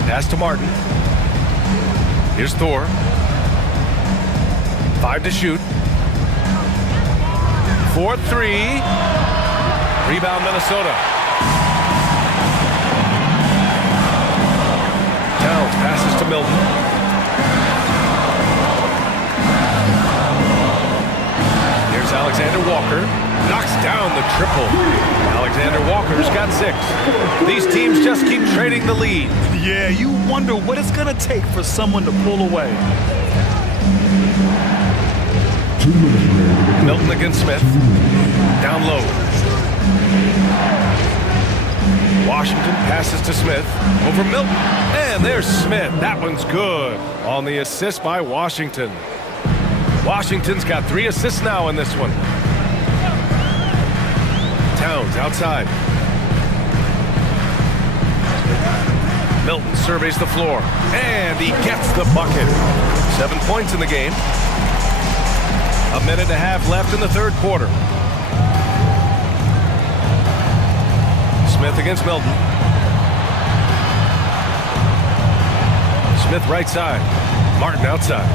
Pass to Martin. Here's Thor. 5 to shoot. 4-3. Rebound Minnesota. Towns passes to Milton. Here's Alexander Walker. Knocks down the triple. Alexander Walker's got 6. These teams just keep trading the lead. Yeah, you wonder what it's going to take for someone to pull away. Milton against Smith. Down low. Washington passes to Smith. Over Milton. And there's Smith. That one's good. On the assist by Washington. Washington's got 3 assists now in this one. Towns outside. Milton surveys the floor. And he gets the bucket. 7 points in the game. 1.5 minutes left in the third quarter. Smith against Milton. Smith right side. Martin outside.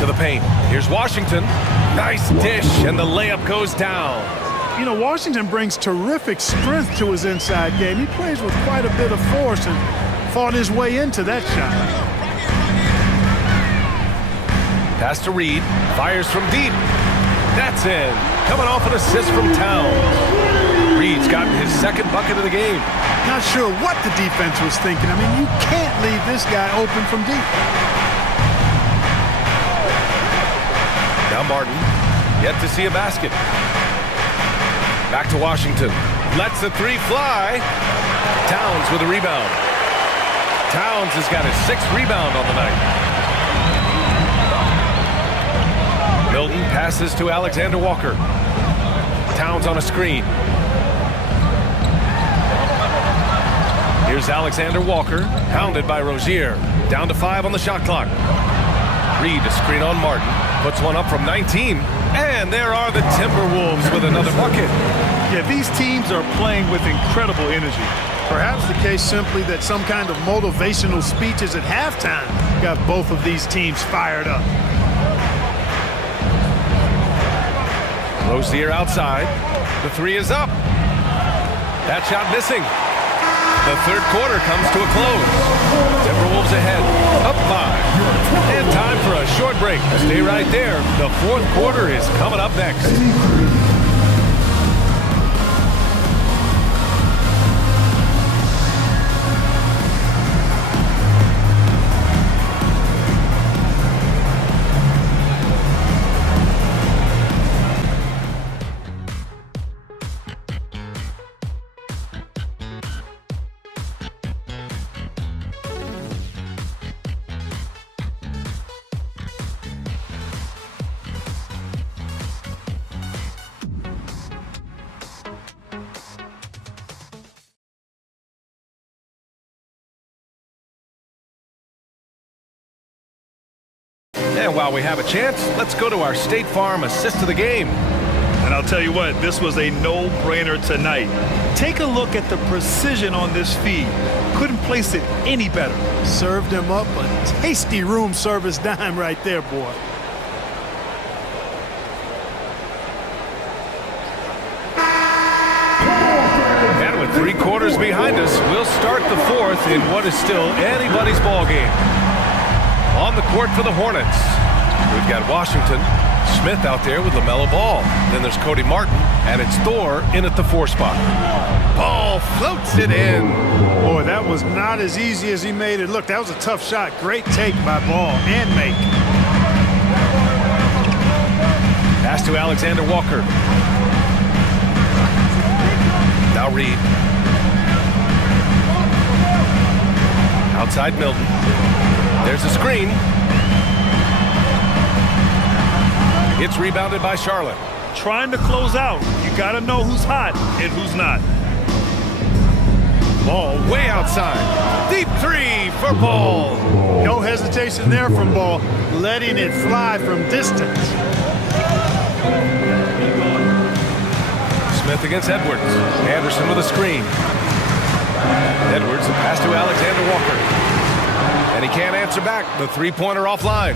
To the paint. Here's Washington. Nice dish, and the layup goes down. You know, Washington brings terrific strength to his inside game. He plays with quite a bit of force and fought his way into that shot. Pass to Reed. Fires from deep. That's in. Coming off an assist from Towns. Reed's gotten his second bucket of the game. Not sure what the defense was thinking. I mean, you can't leave this guy open from deep. Now Martin, yet to see a basket. Back to Washington. Lets the 3 fly. Towns with a rebound. Towns has got his 6th rebound on the night. Milton passes to Alexander Walker. Towns on a screen. Here's Alexander Walker, hounded by Rozier. Down to 5 on the shot clock. Reed a screen on Martin. Puts one up from 19. And there are the Timberwolves with another bucket. Yeah, these teams are playing with incredible energy. Perhaps the case simply that some kind of motivational speeches at halftime got both of these teams fired up. Rozier outside. The 3 is up. That shot missing. The third quarter comes to a close. Timberwolves ahead, up 5. And time for a short break. Stay right there. The fourth quarter is coming up next. And while we have a chance, let's go to our State Farm assist of the game. And I'll tell you what, this was a no-brainer tonight. Take a look at the precision on this feed. Couldn't place it any better. Served him up a tasty room service dime right there, boy. And with 3 quarters behind us, we'll start the fourth in what is still anybody's ball game. On the court for the Hornets, we've got Washington, Smith out there with LaMelo Ball. Then there's Cody Martin, and it's Thor in at the 4 spot. Ball floats it in. Boy, that was not as easy as he made it look. That was a tough shot. Great take by Ball and make. Pass to Alexander Walker. Now Reed. Outside Milton. There's a screen. It's rebounded by Charlotte. Trying to close out. You got to know who's hot and who's not. Ball way outside. Deep 3 for Ball. No hesitation there from Ball, letting it fly from distance. Smith against Edwards. Anderson with a screen. Edwards, a pass to Alexander Walker. And he can't answer back. The 3-pointer offline.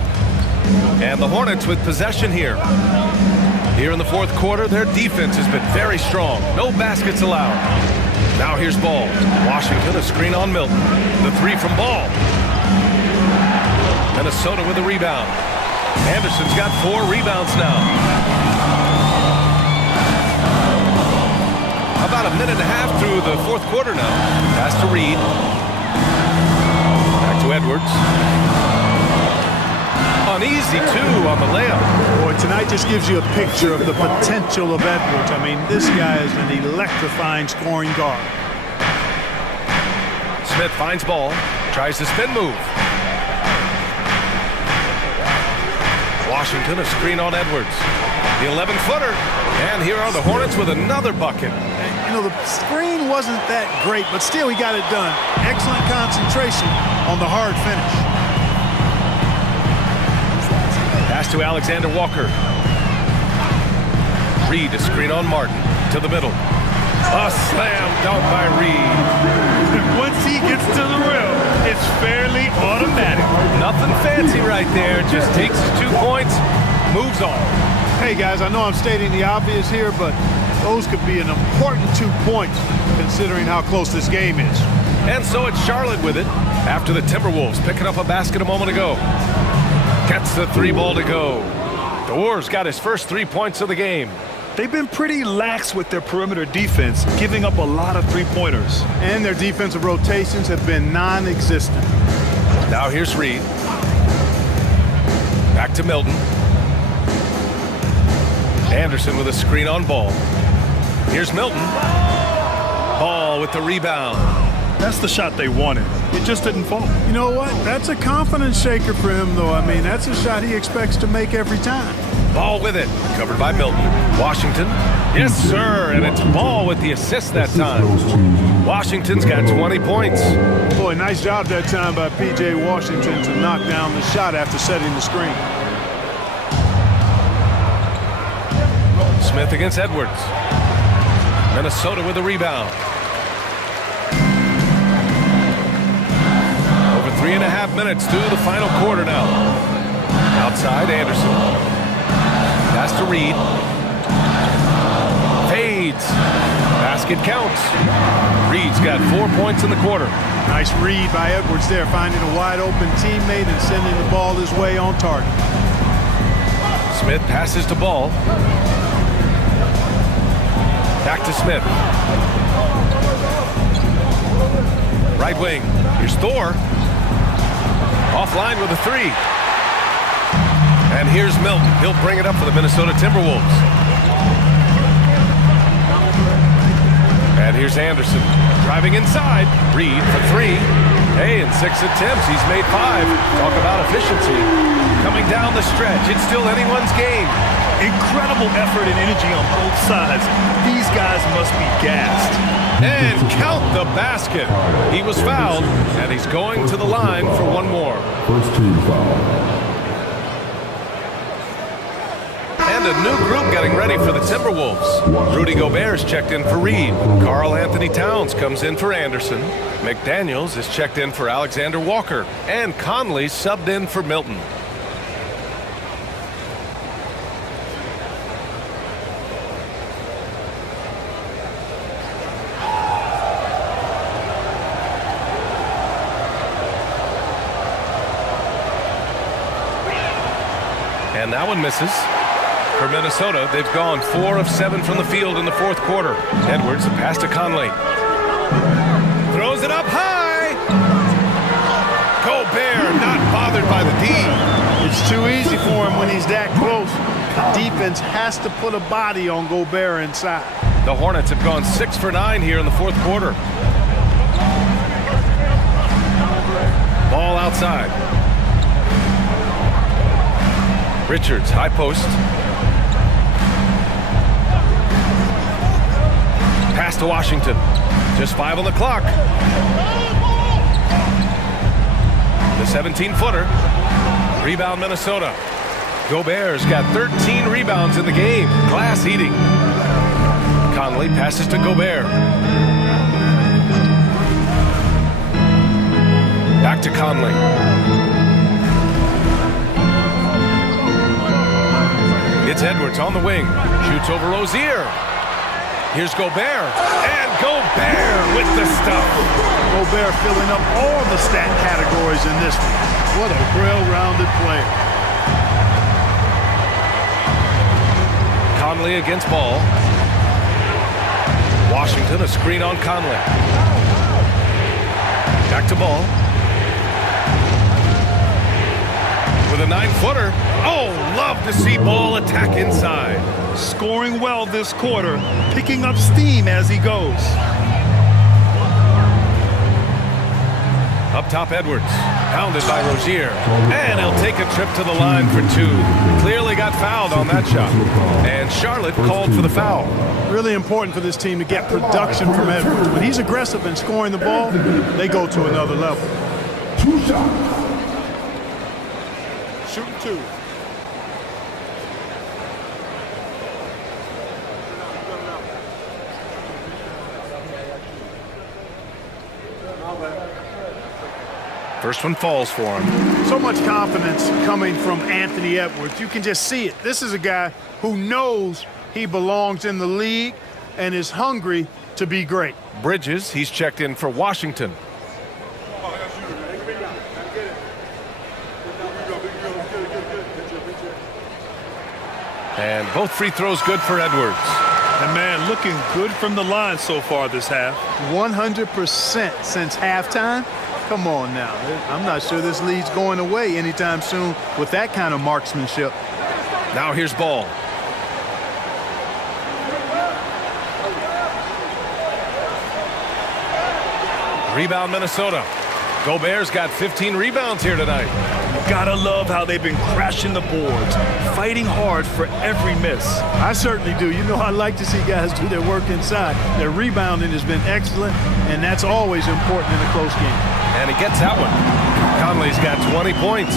And the Hornets with possession here. Here in the fourth quarter, their defense has been very strong. No baskets allowed. Now here's Ball. Washington, a screen on Milton. The 3 from Ball. Minnesota with a rebound. Anderson's got 4 rebounds now. About a minute and a half through the fourth quarter now. Pass to Reed. Back to Edwards. An easy 2 on the layup. Boy, tonight just gives you a picture of the potential of Edwards. I mean, this guy is an electrifying scoring guard. Smith finds Ball. Tries the spin move. Washington, a screen on Edwards. The 11-footer. And here are the Hornets with another bucket. You know, the screen wasn't that great, but still he got it done. Excellent concentration on the hard finish. Pass to Alexander Walker. Reed, a screen on Martin. To the middle. A slam dunk by Reed. Once he gets to the rim, it's fairly automatic. Nothing fancy right there. Just takes his 2 points, moves on. Hey, guys, I know I'm stating the obvious here, but those could be an important 2 points considering how close this game is. And so it's Charlotte with it after the Timberwolves picking up a basket a moment ago. Gets the 3 ball to go. The Wolves got his first 3 points of the game. They've been pretty lax with their perimeter defense, giving up a lot of 3-pointers. And their defensive rotations have been non-existent. Now here's Reed. Back to Milton. Anderson with a screen on Ball. Here's Milton. Ball with the rebound. That's the shot they wanted. It just didn't fall. You know what? That's a confidence shaker for him, though. I mean, that's a shot he expects to make every time. Ball with it. Covered by Milton. Washington. Yes, sir. And it's Ball with the assist that time. Washington's got 20 points. Boy, nice job that time by P.J. Washington to knock down the shot after setting the screen. Smith against Edwards. Minnesota with a rebound. Over 3.5 minutes through the final quarter now. Outside, Anderson. Pass to Reed. Fades. Pass basket counts. Reed's got 4 points in the quarter. Nice read by Edwards there, finding a wide open teammate and sending the ball his way on target. Smith passes to Ball. Back to Smith. Right wing. Here's Thor. Offline with a three. And here's Milton. He'll bring it up for the Minnesota Timberwolves. And here's Anderson. Driving inside. Reed for three. Hey, in 6 attempts, he's made 5. Talk about efficiency. Coming down the stretch. It's still anyone's game. Incredible effort and energy on both sides. These guys must be gassed. And count the basket. He was fouled, and he's going to the line for one more. First team foul. And a new group getting ready for the Timberwolves. Rudy Gobert's checked in for Reed. Karl Anthony Towns comes in for Anderson. McDaniels is checked in for Alexander Walker. And Conley subbed in for Milton. And that one misses. For Minnesota, they've gone 4 of 7 from the field in the fourth quarter. Edwards, a pass to Conley. Throws it up high. Gobert not bothered by the D. It's too easy for him when he's that close. The defense has to put a body on Gobert inside. The Hornets have gone 6 for 9 here in the fourth quarter. Ball outside. Richards, high post. Pass to Washington. Just 5 on the clock. The 17-footer. Rebound Minnesota. Gobert's got 13 rebounds in the game. Glass eating. Conley passes to Gobert. Back to Conley. It's Edwards on the wing. Shoots over Rozier. Here's Gobert. And Gobert with the stuff. Gobert filling up all the stat categories in this one. What a well-rounded player. Conley against Ball. Washington, a screen on Conley. Back to Ball. With a 9-footer. Oh, love to see Ball attack inside. Scoring well this quarter, picking up steam as he goes. Up top, Edwards. Pounded by Rozier. And he'll take a trip to the line for 2. Clearly got fouled on that shot. And Charlotte called for the foul. Really important for this team to get production from Edwards. When he's aggressive and scoring the ball, they go to another level. 2 shots. Shooting 2. First one falls for him. So much confidence coming from Anthony Edwards. You can just see it. This is a guy who knows he belongs in the league and is hungry to be great. Bridges, he's checked in for Washington. And both free throws good for Edwards. And man, looking good from the line so far this half. 100% since halftime. Come on now. I'm not sure this lead's going away anytime soon with that kind of marksmanship. Now here's Ball. Rebound Minnesota. Gobert's got 15 rebounds here tonight. Gotta love how they've been crashing the boards, fighting hard for every miss. I certainly do. You know, I like to see guys do their work inside. Their rebounding has been excellent, and that's always important in a close game. And he gets that one. Conley's got 20 points.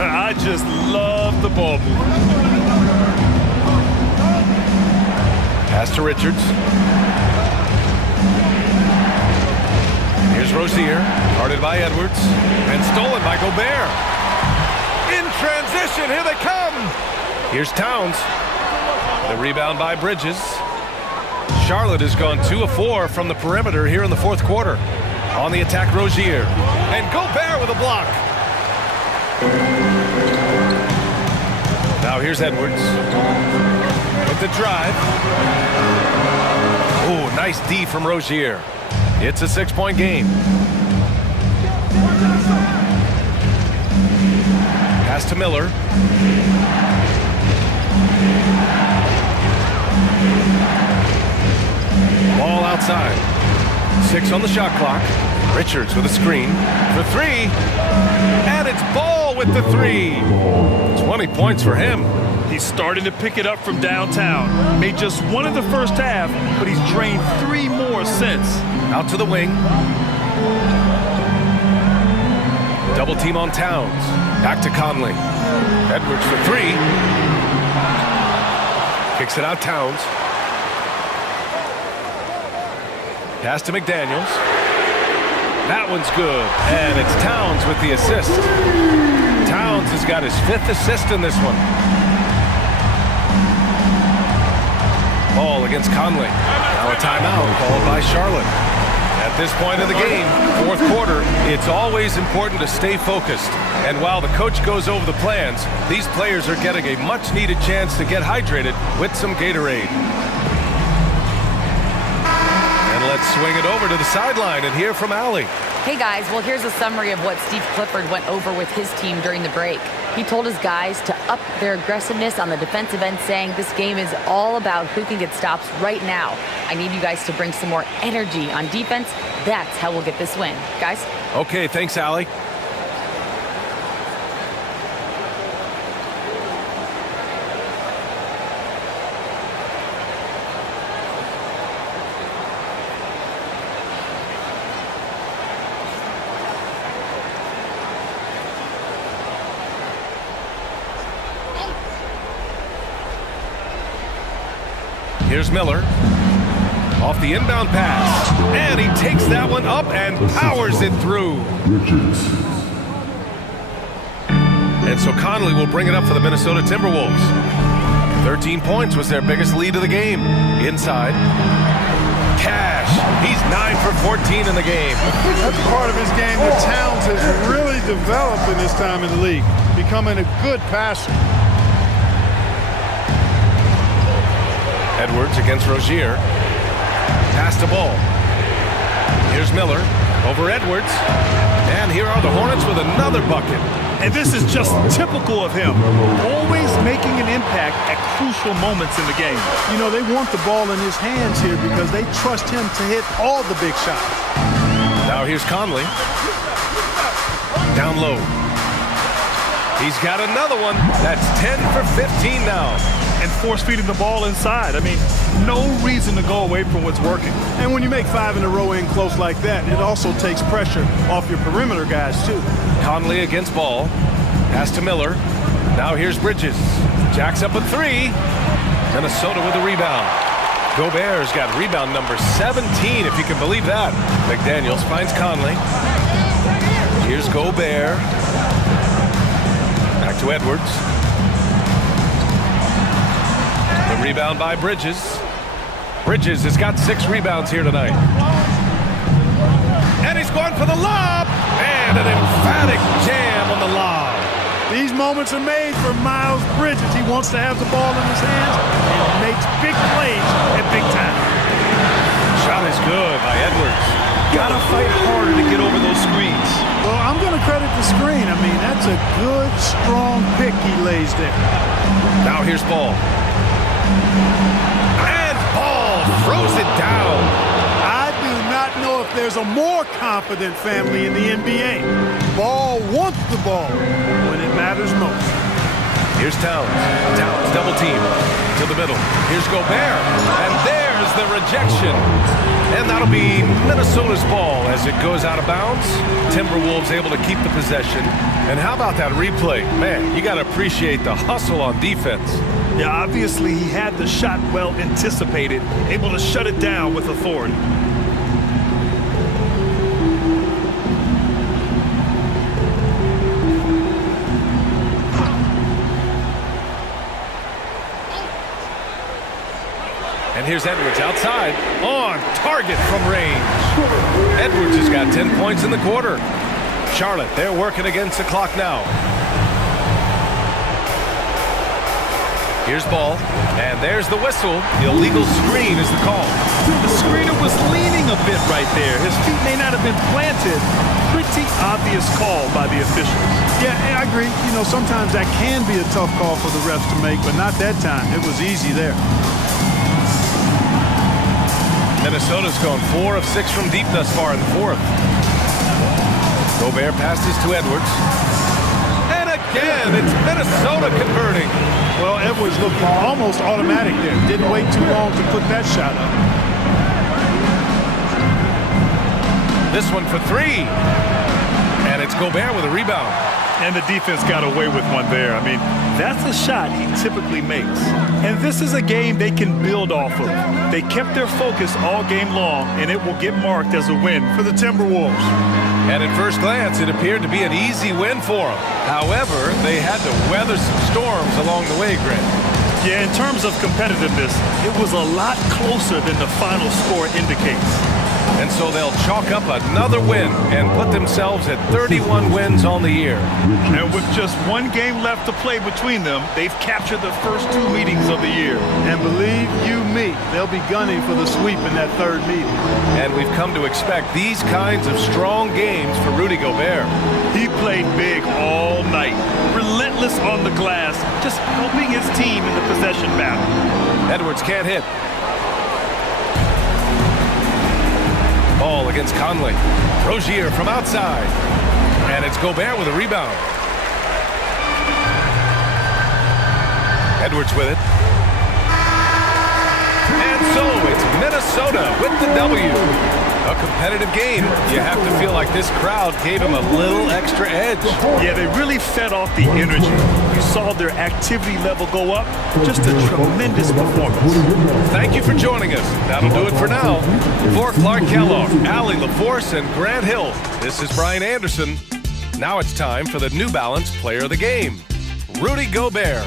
I just love the ball movement. Pass to Richards. Here's Rozier, guarded by Edwards, and stolen by Gobert. In transition, here they come. Here's Towns. The rebound by Bridges. Charlotte has gone 2 of 4 from the perimeter here in the fourth quarter. On the attack, Rozier. And Gobert with a block. Now here's Edwards. With the drive. Oh, nice D from Rozier. It's a 6-point game. Pass to Miller. Ball outside. 6 on the shot clock. Richards with a screen for 3. And it's Ball with the 3. 20 points for him. He's starting to pick it up from downtown. Made just 1 in the first half, but he's drained 3 more since. Out to the wing. Double team on Towns. Back to Conley. Edwards for 3. Kicks it out, Towns. Pass to McDaniels. That one's good. And it's Towns with the assist. Towns has got his 5th assist in this one. Ball against Conley. Now a timeout called by Charlotte. At this point of the game, fourth quarter, it's always important to stay focused. And while the coach goes over the plans, these players are getting a much-needed chance to get hydrated with some Gatorade. And let's swing it over to the sideline and hear from Allie. Hey guys, well here's a summary of what Steve Clifford went over with his team during the break. He told his guys to up their aggressiveness on the defensive end, saying this game is all about who can get stops right now. I need you guys to bring some more energy on defense. That's how we'll get this win. Guys? Okay, thanks, Allie. Here's Miller. Off the inbound pass. And he takes that one up and powers it through. And so Conley will bring it up for the Minnesota Timberwolves. 13 points was their biggest lead of the game. Inside. Cash. He's 9 for 14 in the game. That's part of his game that Towns has really developed in his time in the league, becoming a good passer. Edwards against Rozier. Pass to Ball. Here's Miller over Edwards. And here are the Hornets with another bucket. And this is just typical of him. Always making an impact at crucial moments in the game. You know, they want the ball in his hands here because they trust him to hit all the big shots. Now here's Conley. Down low. He's got another one. That's 10 for 15 now. And force-feeding the ball inside. I mean, no reason to go away from what's working. And when you make 5 in a row in close like that, it also takes pressure off your perimeter guys, too. Conley against Ball. Pass to Miller. Now here's Bridges. Jacks up a 3. Minnesota with a rebound. Gobert's got rebound number 17, if you can believe that. McDaniels finds Conley. Here's Gobert. Back to Edwards. The rebound by Bridges. Bridges has got 6 rebounds here tonight. And he's going for the lob. And an emphatic jam on the lob. These moments are made for Miles Bridges. He wants to have the ball in his hands and makes big plays at big time. Shot is good by Edwards. Gotta fight harder to get over those screens. Well, I'm going to credit the screen. I mean, that's a good, strong pick he lays there. Now here's Ball. And Ball throws it down. I do not know if there's a more confident family in the NBA. Ball wants the ball when it matters most. Here's Towns. Towns double team to the middle. Here's Gobert. And there's the rejection. And that'll be Minnesota's ball as it goes out of bounds. Timberwolves able to keep the possession. And how about that replay? Man, you got to appreciate the hustle on defense. Yeah, obviously he had the shot well anticipated, able to shut it down with authority. And here's Edwards outside, on target from range. Edwards has got 10 points in the quarter. Charlotte, they're working against the clock now. Here's ball, and there's the whistle. The illegal screen is the call. The screener was leaning a bit right there. His feet may not have been planted. Pretty obvious call by the officials. Yeah, I agree. You know, sometimes that can be a tough call for the refs to make, but not that time. It was easy there. Minnesota's gone 4 of 6 from deep thus far in the fourth. Gobert passes to Edwards. And again, it's Minnesota converting. Well, Edwards looked almost automatic there. Didn't wait too long to put that shot up. This one for 3. And it's Gobert with a rebound. And the defense got away with one there. I mean, that's a shot he typically makes. And this is a game they can build off of. They kept their focus all game long, and it will get marked as a win for the Timberwolves. And at first glance, it appeared to be an easy win for them. However, they had to weather some storms along the way, Grant. Yeah, in terms of competitiveness, it was a lot closer than the final score indicates. And so they'll chalk up another win and put themselves at 31 wins on the year. And with just one game left to play between them, they've captured the first 2 meetings of the year. And believe you me, they'll be gunning for the sweep in that third meeting. And we've come to expect these kinds of strong games for Rudy Gobert. He played big all night, relentless on the glass, just helping his team in the possession battle. Edwards can't hit. Ball against Conley. Rozier from outside. And it's Gobert with a rebound. Edwards with it. And so it's Minnesota with the W. A competitive game. You have to feel like this crowd gave him a little extra edge. Yeah, they really fed off the energy. You saw their activity level go up. Just a tremendous performance. Thank you for joining us. That'll do it for now. For Clark Kellogg, Allie LaForce, and Grant Hill, this is Brian Anderson. Now it's time for the New Balance Player of the Game, Rudy Gobert.